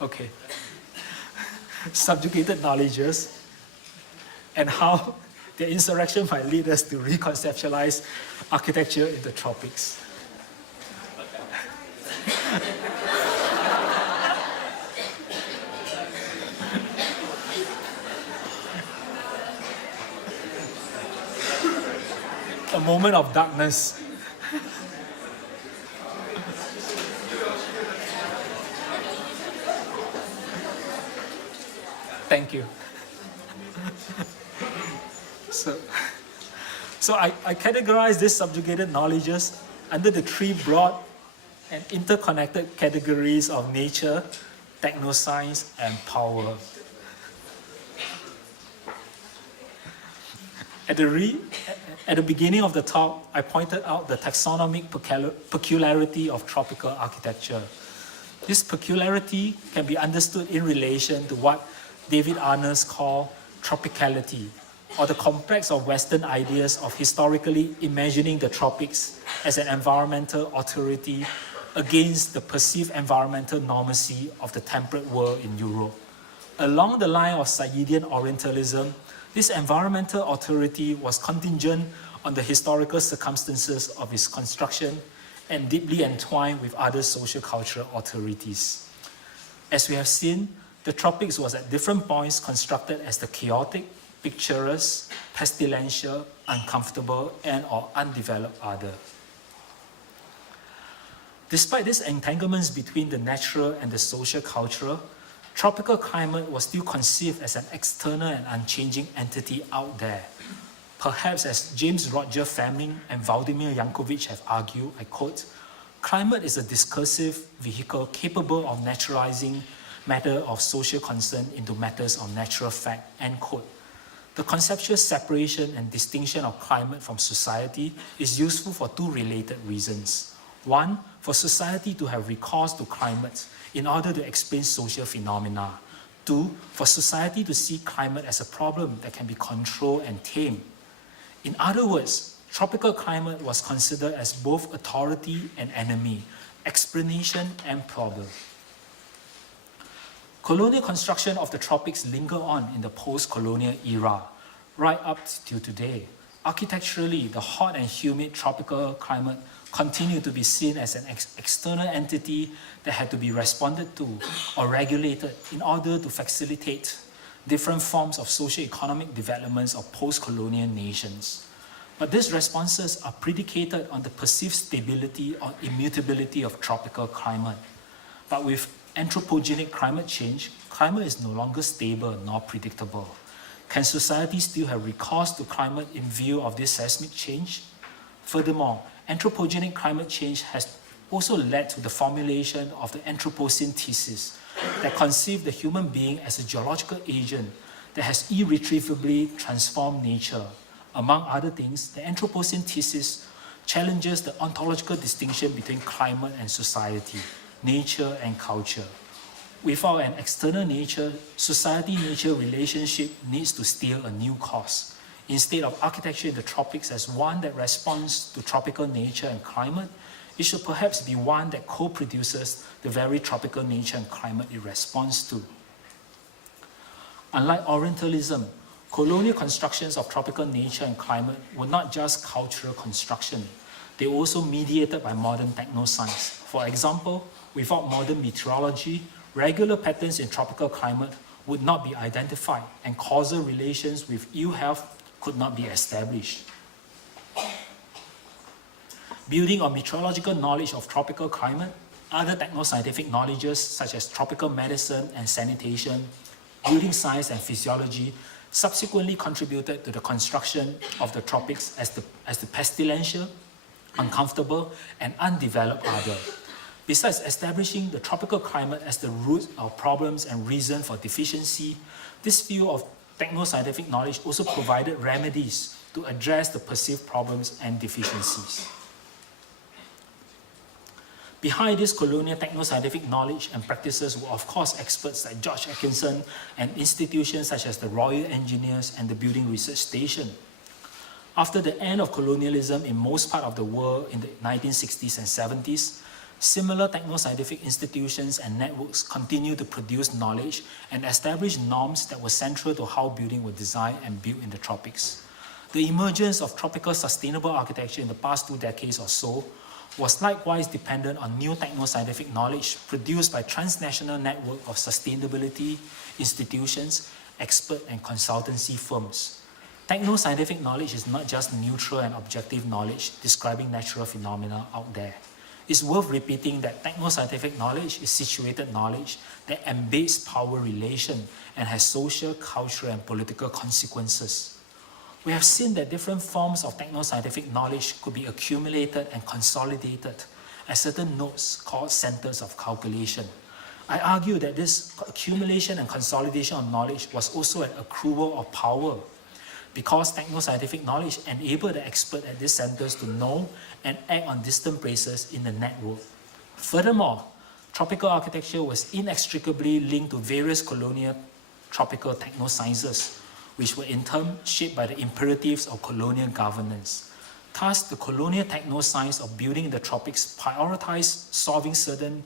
Okay. Subjugated knowledges and how the insurrection might lead us to reconceptualize architecture in the tropics. A moment of darkness. Thank you. So I categorize these subjugated knowledges under the 3 broad and interconnected categories of nature, technoscience, and power. At the beginning of the talk, I pointed out the taxonomic peculiarity of tropical architecture. This peculiarity can be understood in relation to what David Arness called tropicality, or the complex of Western ideas of historically imagining the tropics as an environmental authority against the perceived environmental normacy of the temperate world in Europe. Along the line of Sayyidian Orientalism, this environmental authority was contingent on the historical circumstances of its construction and deeply entwined with other socio-cultural authorities. As we have seen, the tropics was at different points constructed as the chaotic, picturesque, pestilential, uncomfortable, and/or undeveloped other. Despite these entanglements between the natural and the social-cultural, tropical climate was still conceived as an external and unchanging entity out there. Perhaps as James Roger Fleming and Vladimir Yankovic have argued, I quote, "Climate is a discursive vehicle capable of naturalizing matter of social concern into matters of natural fact," end quote. The conceptual separation and distinction of climate from society is useful for 2 related reasons. 1, for society to have recourse to climate in order to explain social phenomena. 2, for society to see climate as a problem that can be controlled and tamed. In other words, tropical climate was considered as both authority and enemy, explanation and problem. Colonial construction of the tropics linger on in the post-colonial era, right up to today. Architecturally, the hot and humid tropical climate continued to be seen as an external entity that had to be responded to or regulated in order to facilitate different forms of socio-economic developments of post-colonial nations. But these responses are predicated on the perceived stability or immutability of tropical climate. But with anthropogenic climate change, climate is no longer stable nor predictable. Can society still have recourse to climate in view of this seismic change? Furthermore, anthropogenic climate change has also led to the formulation of the Anthropocene thesis that conceived the human being as a geological agent that has irretrievably transformed nature. Among other things, the Anthropocene thesis challenges the ontological distinction between climate and society, nature and culture. Without an external nature, society-nature relationship needs to steer a new course. Instead of architecture in the tropics as one that responds to tropical nature and climate, it should perhaps be one that co-produces the very tropical nature and climate it responds to. Unlike Orientalism, colonial constructions of tropical nature and climate were not just cultural construction. They were also mediated by modern technoscience. For example, without modern meteorology, regular patterns in tropical climate would not be identified and causal relations with ill health could not be established. Building on meteorological knowledge of tropical climate, Other techno-scientific knowledges such as tropical medicine and sanitation, building science and physiology subsequently contributed to the construction of the tropics as the pestilential, uncomfortable, and undeveloped other. Besides establishing the tropical climate as the root of problems and reason for deficiency, this view of techno-scientific knowledge also provided remedies to address the perceived problems and deficiencies. Behind this colonial techno-scientific knowledge and practices were of course experts like George Atkinson and institutions such as the Royal Engineers and the Building Research Station. After the end of colonialism in most parts of the world in the 1960s and 70s, similar techno-scientific institutions and networks continued to produce knowledge and establish norms that were central to how buildings were designed and built in the tropics. The emergence of tropical sustainable architecture in the past 2 decades or so was likewise dependent on new techno-scientific knowledge produced by transnational network of sustainability institutions, expert and consultancy firms. Techno-scientific knowledge is not just neutral and objective knowledge describing natural phenomena out there. It's worth repeating that techno-scientific knowledge is situated knowledge that embeds power relation and has social, cultural, and political consequences. We have seen that different forms of techno-scientific knowledge could be accumulated and consolidated at certain nodes called centers of calculation. I argue that this accumulation and consolidation of knowledge was also an accrual of power, because techno-scientific knowledge enabled the expert at these centers to know and act on distant places in the network. Furthermore, tropical architecture was inextricably linked to various colonial tropical techno-sciences, which were in turn shaped by the imperatives of colonial governance. Thus, the colonial techno-science of building in the tropics prioritized solving certain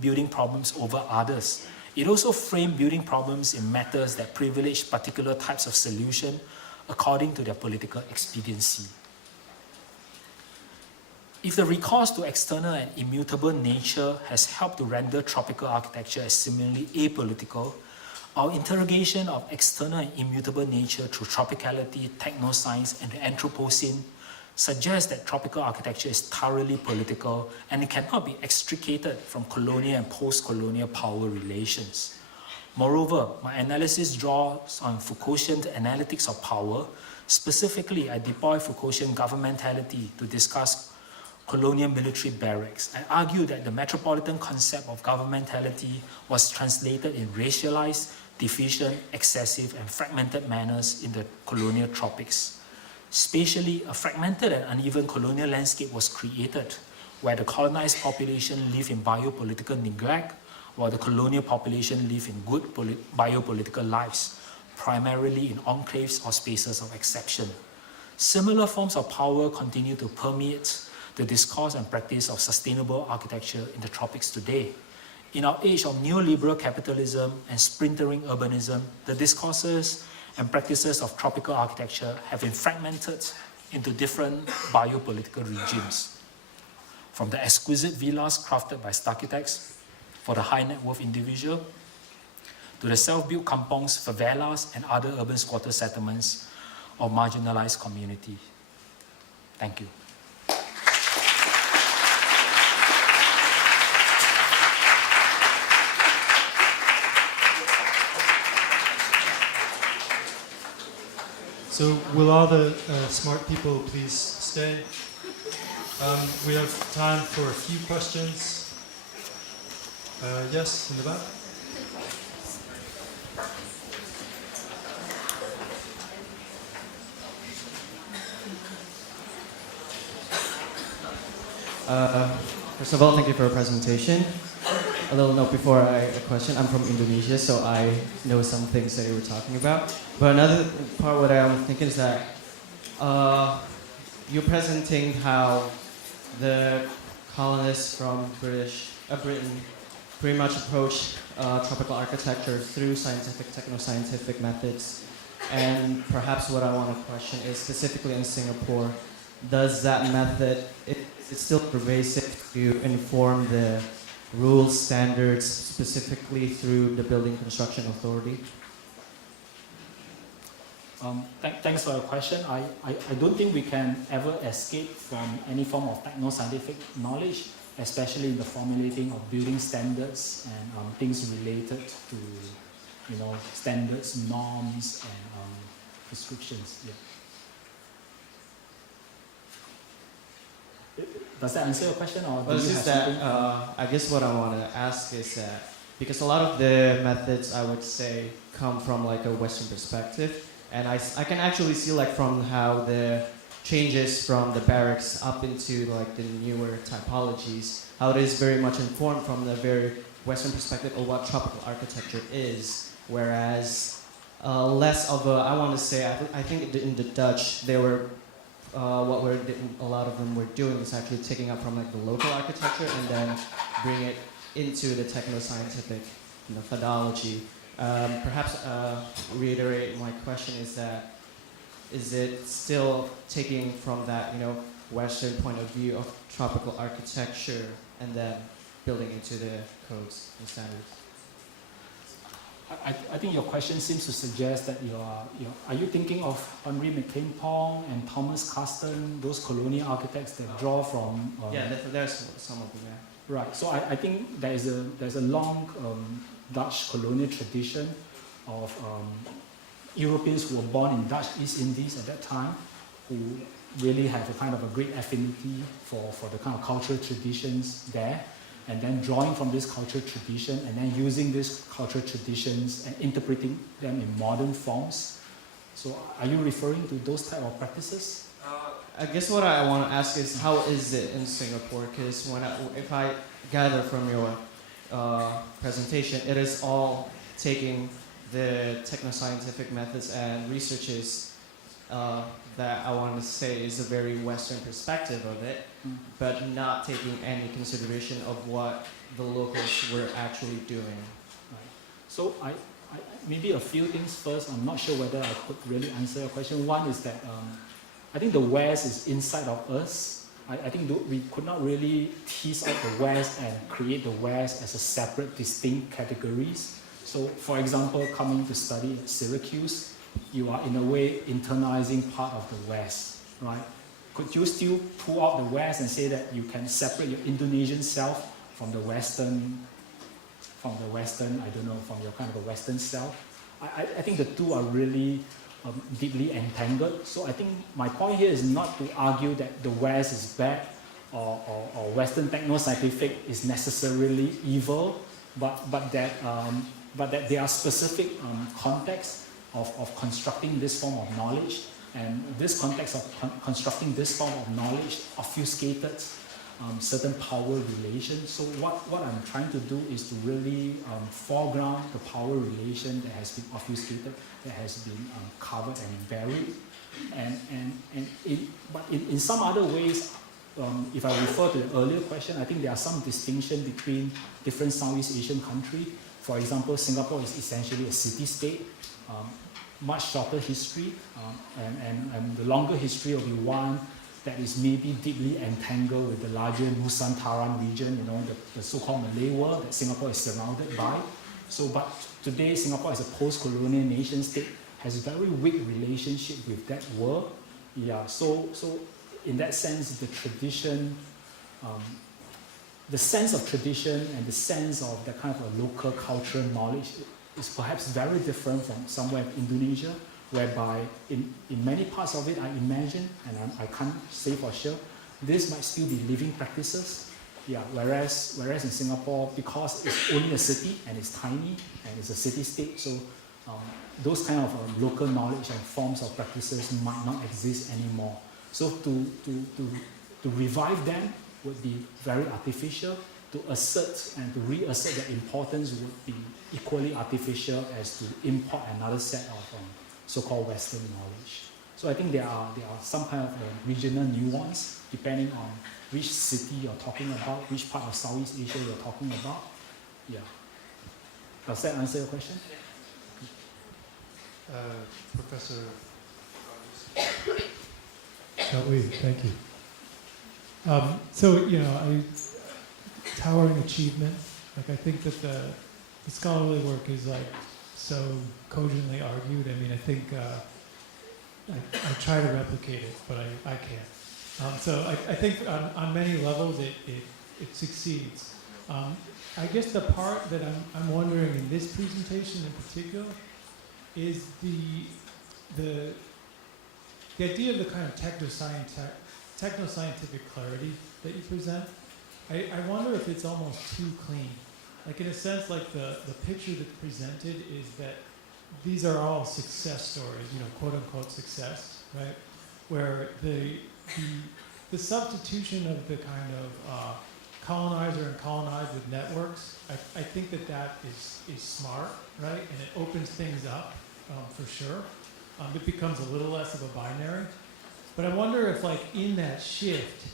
building problems over others. It also framed building problems in matters that privileged particular types of solution according to their political expediency. If the recourse to external and immutable nature has helped to render tropical architecture as similarly apolitical, our interrogation of external and immutable nature through tropicality, technoscience, and the Anthropocene suggests that tropical architecture is thoroughly political and it cannot be extricated from colonial and post-colonial power relations. Moreover, my analysis draws on Foucaultian analytics of power. Specifically, I deploy Foucaultian governmentality to discuss colonial military barracks. I argue that the metropolitan concept of governmentality was translated in racialized, deficient, excessive, and fragmented manners in the colonial tropics. Spatially, a fragmented and uneven colonial landscape was created, where the colonized population lived in biopolitical neglect, while the colonial population lived in good biopolitical lives, primarily in enclaves or spaces of exception. Similar forms of power continue to permeate the discourse and practice of sustainable architecture in the tropics today. In our age of neoliberal capitalism and sprintering urbanism, the discourses and practices of tropical architecture have been fragmented into different biopolitical regimes. From the exquisite villas crafted by architects for the high net worth individual, to the self-built kampongs, favelas, and other urban squatter settlements of marginalized community. Thank you. So will all the smart people please stay? We have time for a few questions. Yes, in the back. First of all, thank you for your presentation. A little note before a question. I'm from Indonesia, so I know some things that you were talking about. But another part what I'm thinking is that you're presenting how the colonists from Britain pretty much approached tropical architecture through scientific, techno-scientific methods. And perhaps what I want to question is specifically in Singapore, does that method, is it still pervasive to inform the rules, standards, specifically through the Building Construction Authority? Thanks for your question. I don't think we can ever escape from any form of techno-scientific knowledge especially in the formulating of building standards and things related to, standards, norms, and prescriptions. Yeah. Does that answer your question, or do Well, it's you just have that something? I guess what I want to ask is that because a lot of the methods I would say come from like a Western perspective, and I can actually see like from how the changes from the barracks up into like the newer typologies, how it is very much informed from the very Western perspective of what tropical architecture is, whereas less of a, I want to say, I think in the Dutch, they were, a lot of them were doing is actually taking up from like the local architecture and then bring it into the techno-scientific methodology. Perhaps reiterate my question is that, is it still taking from that, Western point of view of tropical architecture and then building into the codes and standards? I think your question seems to suggest that are you thinking of Henri McCain-Pong and Thomas Carsten, those colonial architects that draw from? Yeah, there's some of them. Yeah. Right. So I think there's a long Dutch colonial tradition of Europeans who were born in Dutch East Indies at that time, who really have a kind of a great affinity for the kind of cultural traditions there, and then drawing from this cultural tradition and then using these cultural traditions and interpreting them in modern forms. So are you referring to those type of practices? I guess what I want to ask is, how is it in Singapore? Because if I gather from your presentation, it is all taking the techno-scientific methods and researches that I want to say is a very Western perspective of it, but not taking any consideration of what the locals were actually doing. Right. So I maybe a few things first. I'm not sure whether I could really answer your question. One is that I think the West is inside of us. I think we could not really tease out the West and create the West as a separate, distinct categories. So, for example, coming to study at Syracuse, you are in a way internalizing part of the West, right? Could you still pull out the West and say that you can separate your Indonesian self from the Western, I don't know, from your kind of a Western self? I think the two are really deeply entangled. So I think my point here is not to argue that the West is bad or Western techno-scientific is necessarily evil, but that there are specific contexts of constructing this form of knowledge, and this context of constructing this form of knowledge obfuscated certain power relations. So what I'm trying to do is to really foreground the power relation that has been obfuscated, that has been covered and buried, but in some other ways, if I refer to the earlier question, I think there are some distinction between different Southeast Asian countries. For example, Singapore is essentially a city-state, much shorter history, and the longer history will be one that is maybe deeply entangled with the larger Nusantara region, the so-called Malay world that Singapore is surrounded by. So, but today Singapore as a post-colonial nation state has a very weak relationship with that world. Yeah, so in that sense, the tradition, the sense of tradition and the sense of that kind of a local cultural knowledge is perhaps very different from somewhere in Indonesia, whereby in many parts of it, I imagine, and I can't say for sure, this might still be living practices. Yeah, whereas in Singapore, because it's only a city and it's tiny and it's a city-state, so those kind of local knowledge and forms of practices might not exist anymore. So to revive them would be very artificial. To assert and to reassert their importance would be equally artificial as to import another set of so-called Western knowledge. So I think there are some kind of regional nuance depending on which city you're talking about, which part of Southeast Asia you're talking about. Yeah. Does that answer your question? Professor Jiat-Hwee, thank you. Towering achievement. Like, I think that the scholarly work is like so cogently argued. I mean, I think I try to replicate it, but I can't. So I think on many levels it it succeeds. I guess the part that I'm wondering in this presentation in particular is the idea of the kind of techno-scientific clarity that you present. I wonder if it's almost too clean. Like in a sense, like the picture that's presented is that these are all success stories, you know, quote unquote success, right? Where the substitution of the kind of colonizer and colonized with networks, I think that is smart, right? And it opens things up for sure. It becomes a little less of a binary. But I wonder if like in that shift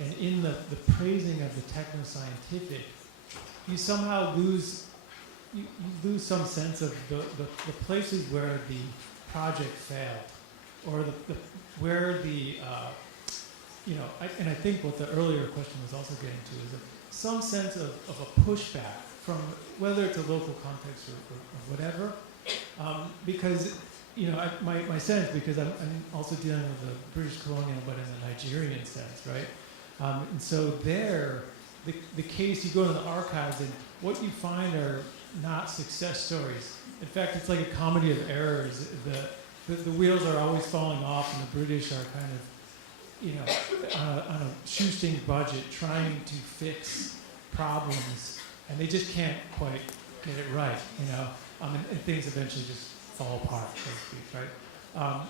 and in the praising of the techno-scientific, you somehow lose you lose some sense of the places where the project failed, or where the you know, and I think what the earlier question was also getting to is some sense of a pushback from whether it's a local context or whatever, because you know my sense, because I'm also dealing with the British colonial but in a Nigerian sense, right? And so there, the case, you go to the archives and what you find are not success stories. In fact, it's like a comedy of errors. The wheels are always falling off, and the British are kind of, you know, on a shoestring budget trying to fix problems, and they just can't quite get it right, you know, and things eventually just fall apart, so to speak, right?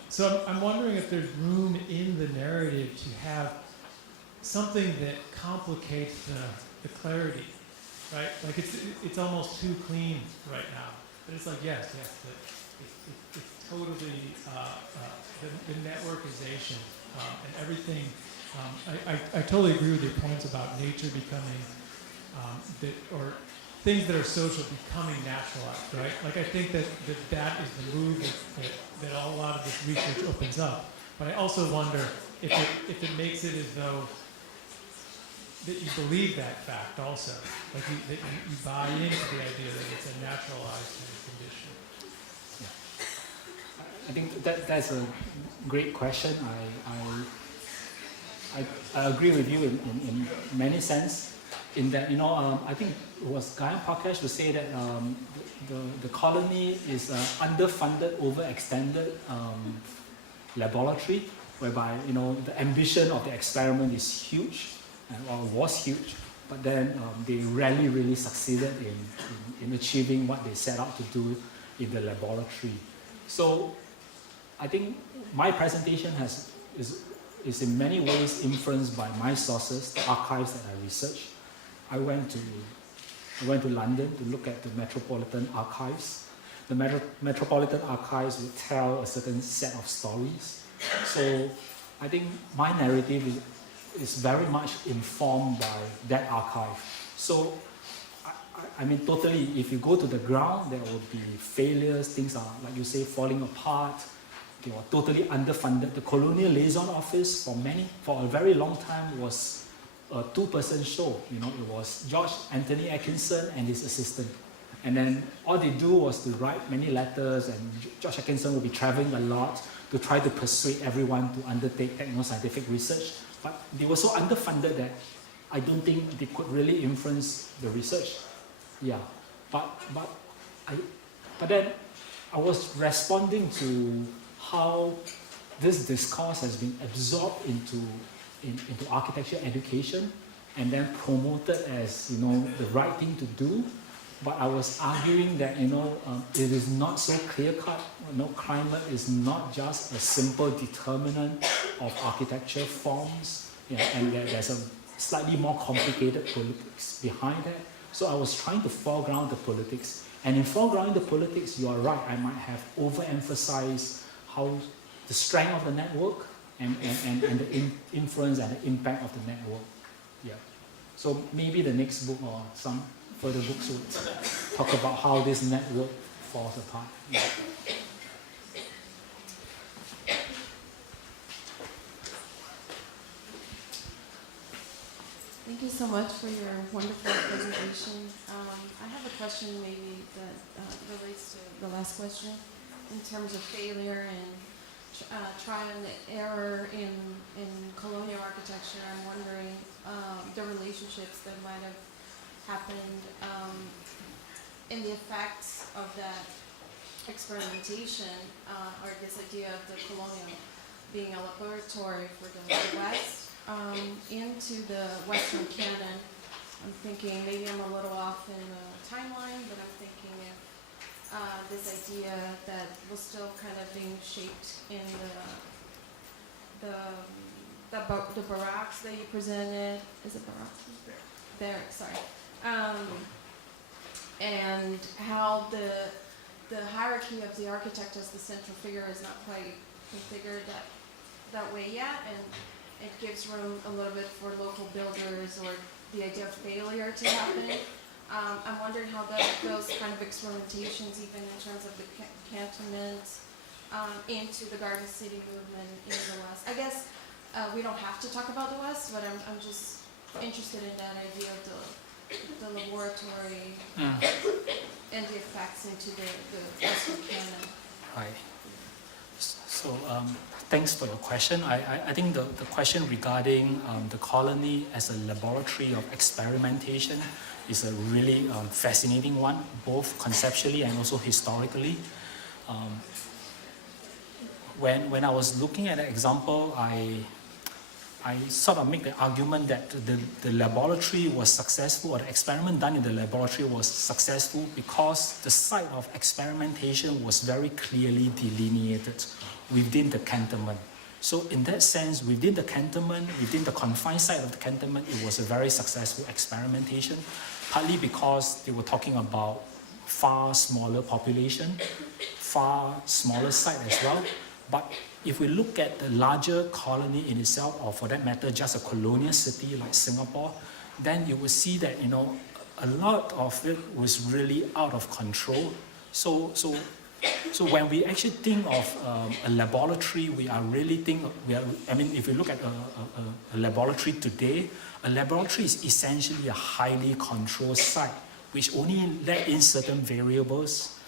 So I'm wondering if there's room in the narrative to have something that complicates the clarity, right? Like it's almost too clean right now, but it's like yes, it's totally the networkization and everything. I totally agree with your points about nature becoming or things that are social becoming naturalized, right? Like I think that is the move that a lot of this research opens up. But I also wonder if it makes it as though that you believe that fact also, like that you buy into the idea that it's a naturalized kind of condition. I think that's a great question. I agree with you in many sense. In that, you know, I think it was Guyan Parkesh who say that the colony is underfunded, overextended laboratory, whereby, you know, the ambition of the experiment is huge, or was huge, but then they rarely really succeeded in achieving what they set out to do in the laboratory. So I think my presentation is in many ways influenced by my sources, the archives that I researched. I went to London to look at the Metropolitan Archives. The Metropolitan Archives would tell a certain set of stories. So I think my narrative is very much informed by that archive. So I mean, totally, if you go to the ground, there will be failures, things are, like you say, falling apart. They were totally underfunded. The Colonial Liaison Office for a very long time was a two-person show. You know, it was George Anthony Atkinson and his assistant. And then all they do was to write many letters, and George Atkinson would be traveling a lot to try to persuade everyone to undertake techno-scientific research. But they were so underfunded that I don't think they could really influence the research. Yeah, but then I was responding to how this discourse has been absorbed into architecture education and then promoted as, you know, the right thing to do. But I was arguing that, you know, it is not so clear-cut. You know, climate is not just a simple determinant of architecture forms, you know, and there's a slightly more complicated politics behind that. So I was trying to foreground the politics. And in foregrounding the politics, you are right, I might have overemphasized how the strength of the network and the influence and the impact of the network. Yeah. So maybe the next book or some further books would talk about how this network falls apart. Yeah. Thank you so much for your wonderful presentation. I have a question maybe that relates to the last question in terms of failure and trial and error in colonial architecture. I'm wondering the relationships that might have happened in the effects of that experimentation, or this idea of the colonial being a laboratory for the West into the Western canon. I'm thinking, maybe I'm a little off in the timeline, but I'm thinking if this idea that was still kind of being shaped in the barracks that you presented. Is it barracks? Barracks, sorry. And how the hierarchy of the architect as the central figure is not quite configured that way yet, and it gives room a little bit for local builders or the idea of failure to happen. I'm wondering how those kind of experimentations, even in terms of the cantonments, into the Garden City movement in the West. I guess we don't have to talk about the West, but I'm just interested in that idea of the laboratory and the effects into the Western canon. Right. So thanks for your question. I think the question regarding the colony as a laboratory of experimentation is a really fascinating one, both conceptually and also historically. When I was looking at the example, I sort of make the argument that the laboratory was successful, or the experiment done in the laboratory was successful because the site of experimentation was very clearly delineated within the cantonment. So in that sense, within the cantonment, within the confined site of the cantonment, it was a very successful experimentation, partly because they were talking about far smaller population, far smaller site as well. But if we look at the larger colony in itself, or for that matter, just a colonial city like Singapore, then you will see that, you know, a lot of it was really out of control. So when we actually think of a laboratory, if we look at a laboratory today, a laboratory is essentially a highly controlled site, which only let in certain variables,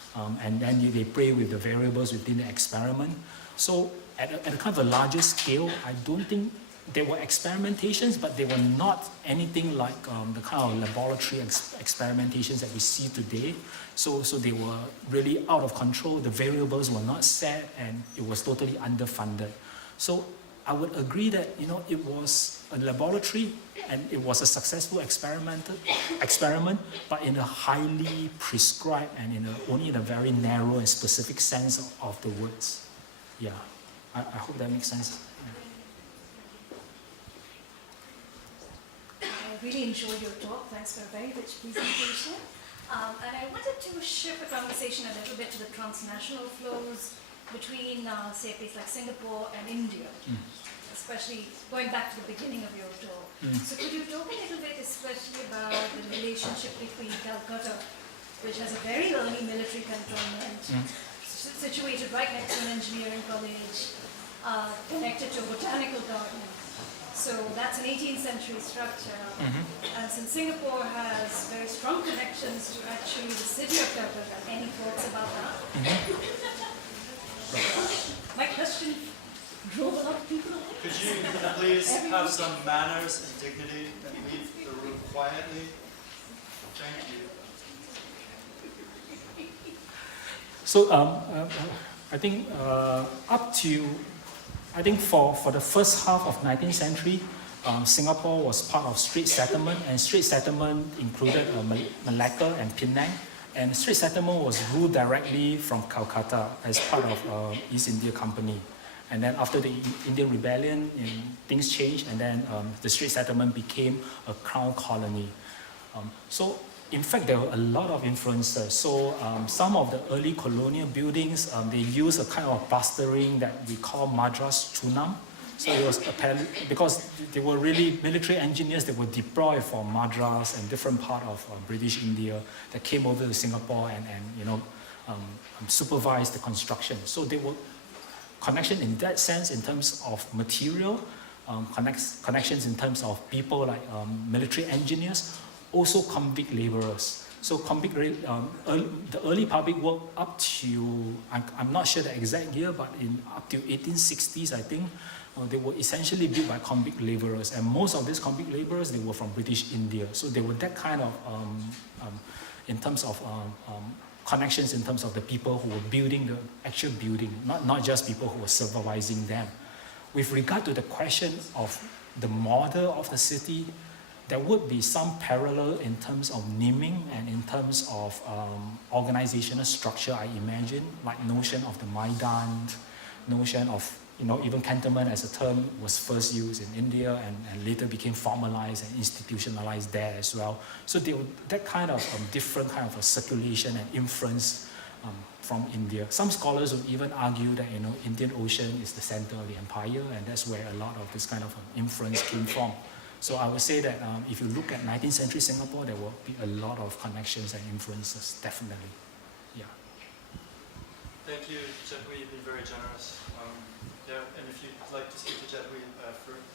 and then they play with the variables within the experiment. So at a kind of a larger scale, I don't think there were experimentations, but they were not anything like the kind of laboratory experimentations that we see today. So they were really out of control, the variables were not set, and it was totally underfunded. So I would agree that, you know, it was a laboratory and it was a successful experiment, but in a highly prescribed and only in a very narrow and specific sense of the words. Yeah, I hope that makes sense. I really enjoyed your talk. Thanks for a very rich presentation. And I wanted to shift the conversation a little bit to the transnational flows between, say, a place like Singapore and India, especially going back to the beginning of your talk. So could you talk a little bit especially about the relationship between Calcutta, which has a very early military cantonment, situated right next to an engineering college, connected to a botanical garden. So that's an 18th century structure. And since Singapore has very strong connections to actually the city of Calcutta, any thoughts about that? My question drove a lot of people away. Could you please have some manners and dignity and leave the room quietly? Thank you. So I think for the first half of 19th century, Singapore was part of Strait Settlement, and Strait Settlement included Malacca and Penang, and Strait Settlement was ruled directly from Calcutta as part of East India Company. And then after the Indian Rebellion, things changed, and then the Strait Settlement became a crown colony. So in fact, there were a lot of influences. So some of the early colonial buildings, they use a kind of plastering that we call Madras Chunam. So it was apparently, because they were really military engineers that were deployed from Madras and different part of British India that came over to Singapore and supervised the construction. So they were connection in that sense in terms of material, connections in terms of people like military engineers, also convict laborers. So the early public work up to, I'm not sure the exact year, but up to 1860s, I think, they were essentially built by convict laborers, and most of these convict laborers, they were from British India. So they were that kind of, in terms of connections, in terms of the people who were building the actual building, not just people who were supervising them. With regard to the question of the model of the city, there would be some parallel in terms of naming and in terms of organizational structure, I imagine, like notion of the Maidan, notion of, even cantonment as a term was first used in India and later became formalized and institutionalized there as well. So that kind of different kind of a circulation and inference from India. Some scholars would even argue that, Indian Ocean is the center of the empire, and that's where a lot of this kind of inference came from. So I would say that if you look at 19th century Singapore, there will be a lot of connections and influences, definitely. Yeah. Thank you, Jiat-Hwee. You've been very generous. Yeah, and if you'd like to speak to Jiat-Hwee,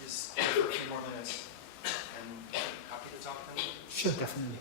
he's here for a few more minutes, and happy to talk to him. Sure, definitely.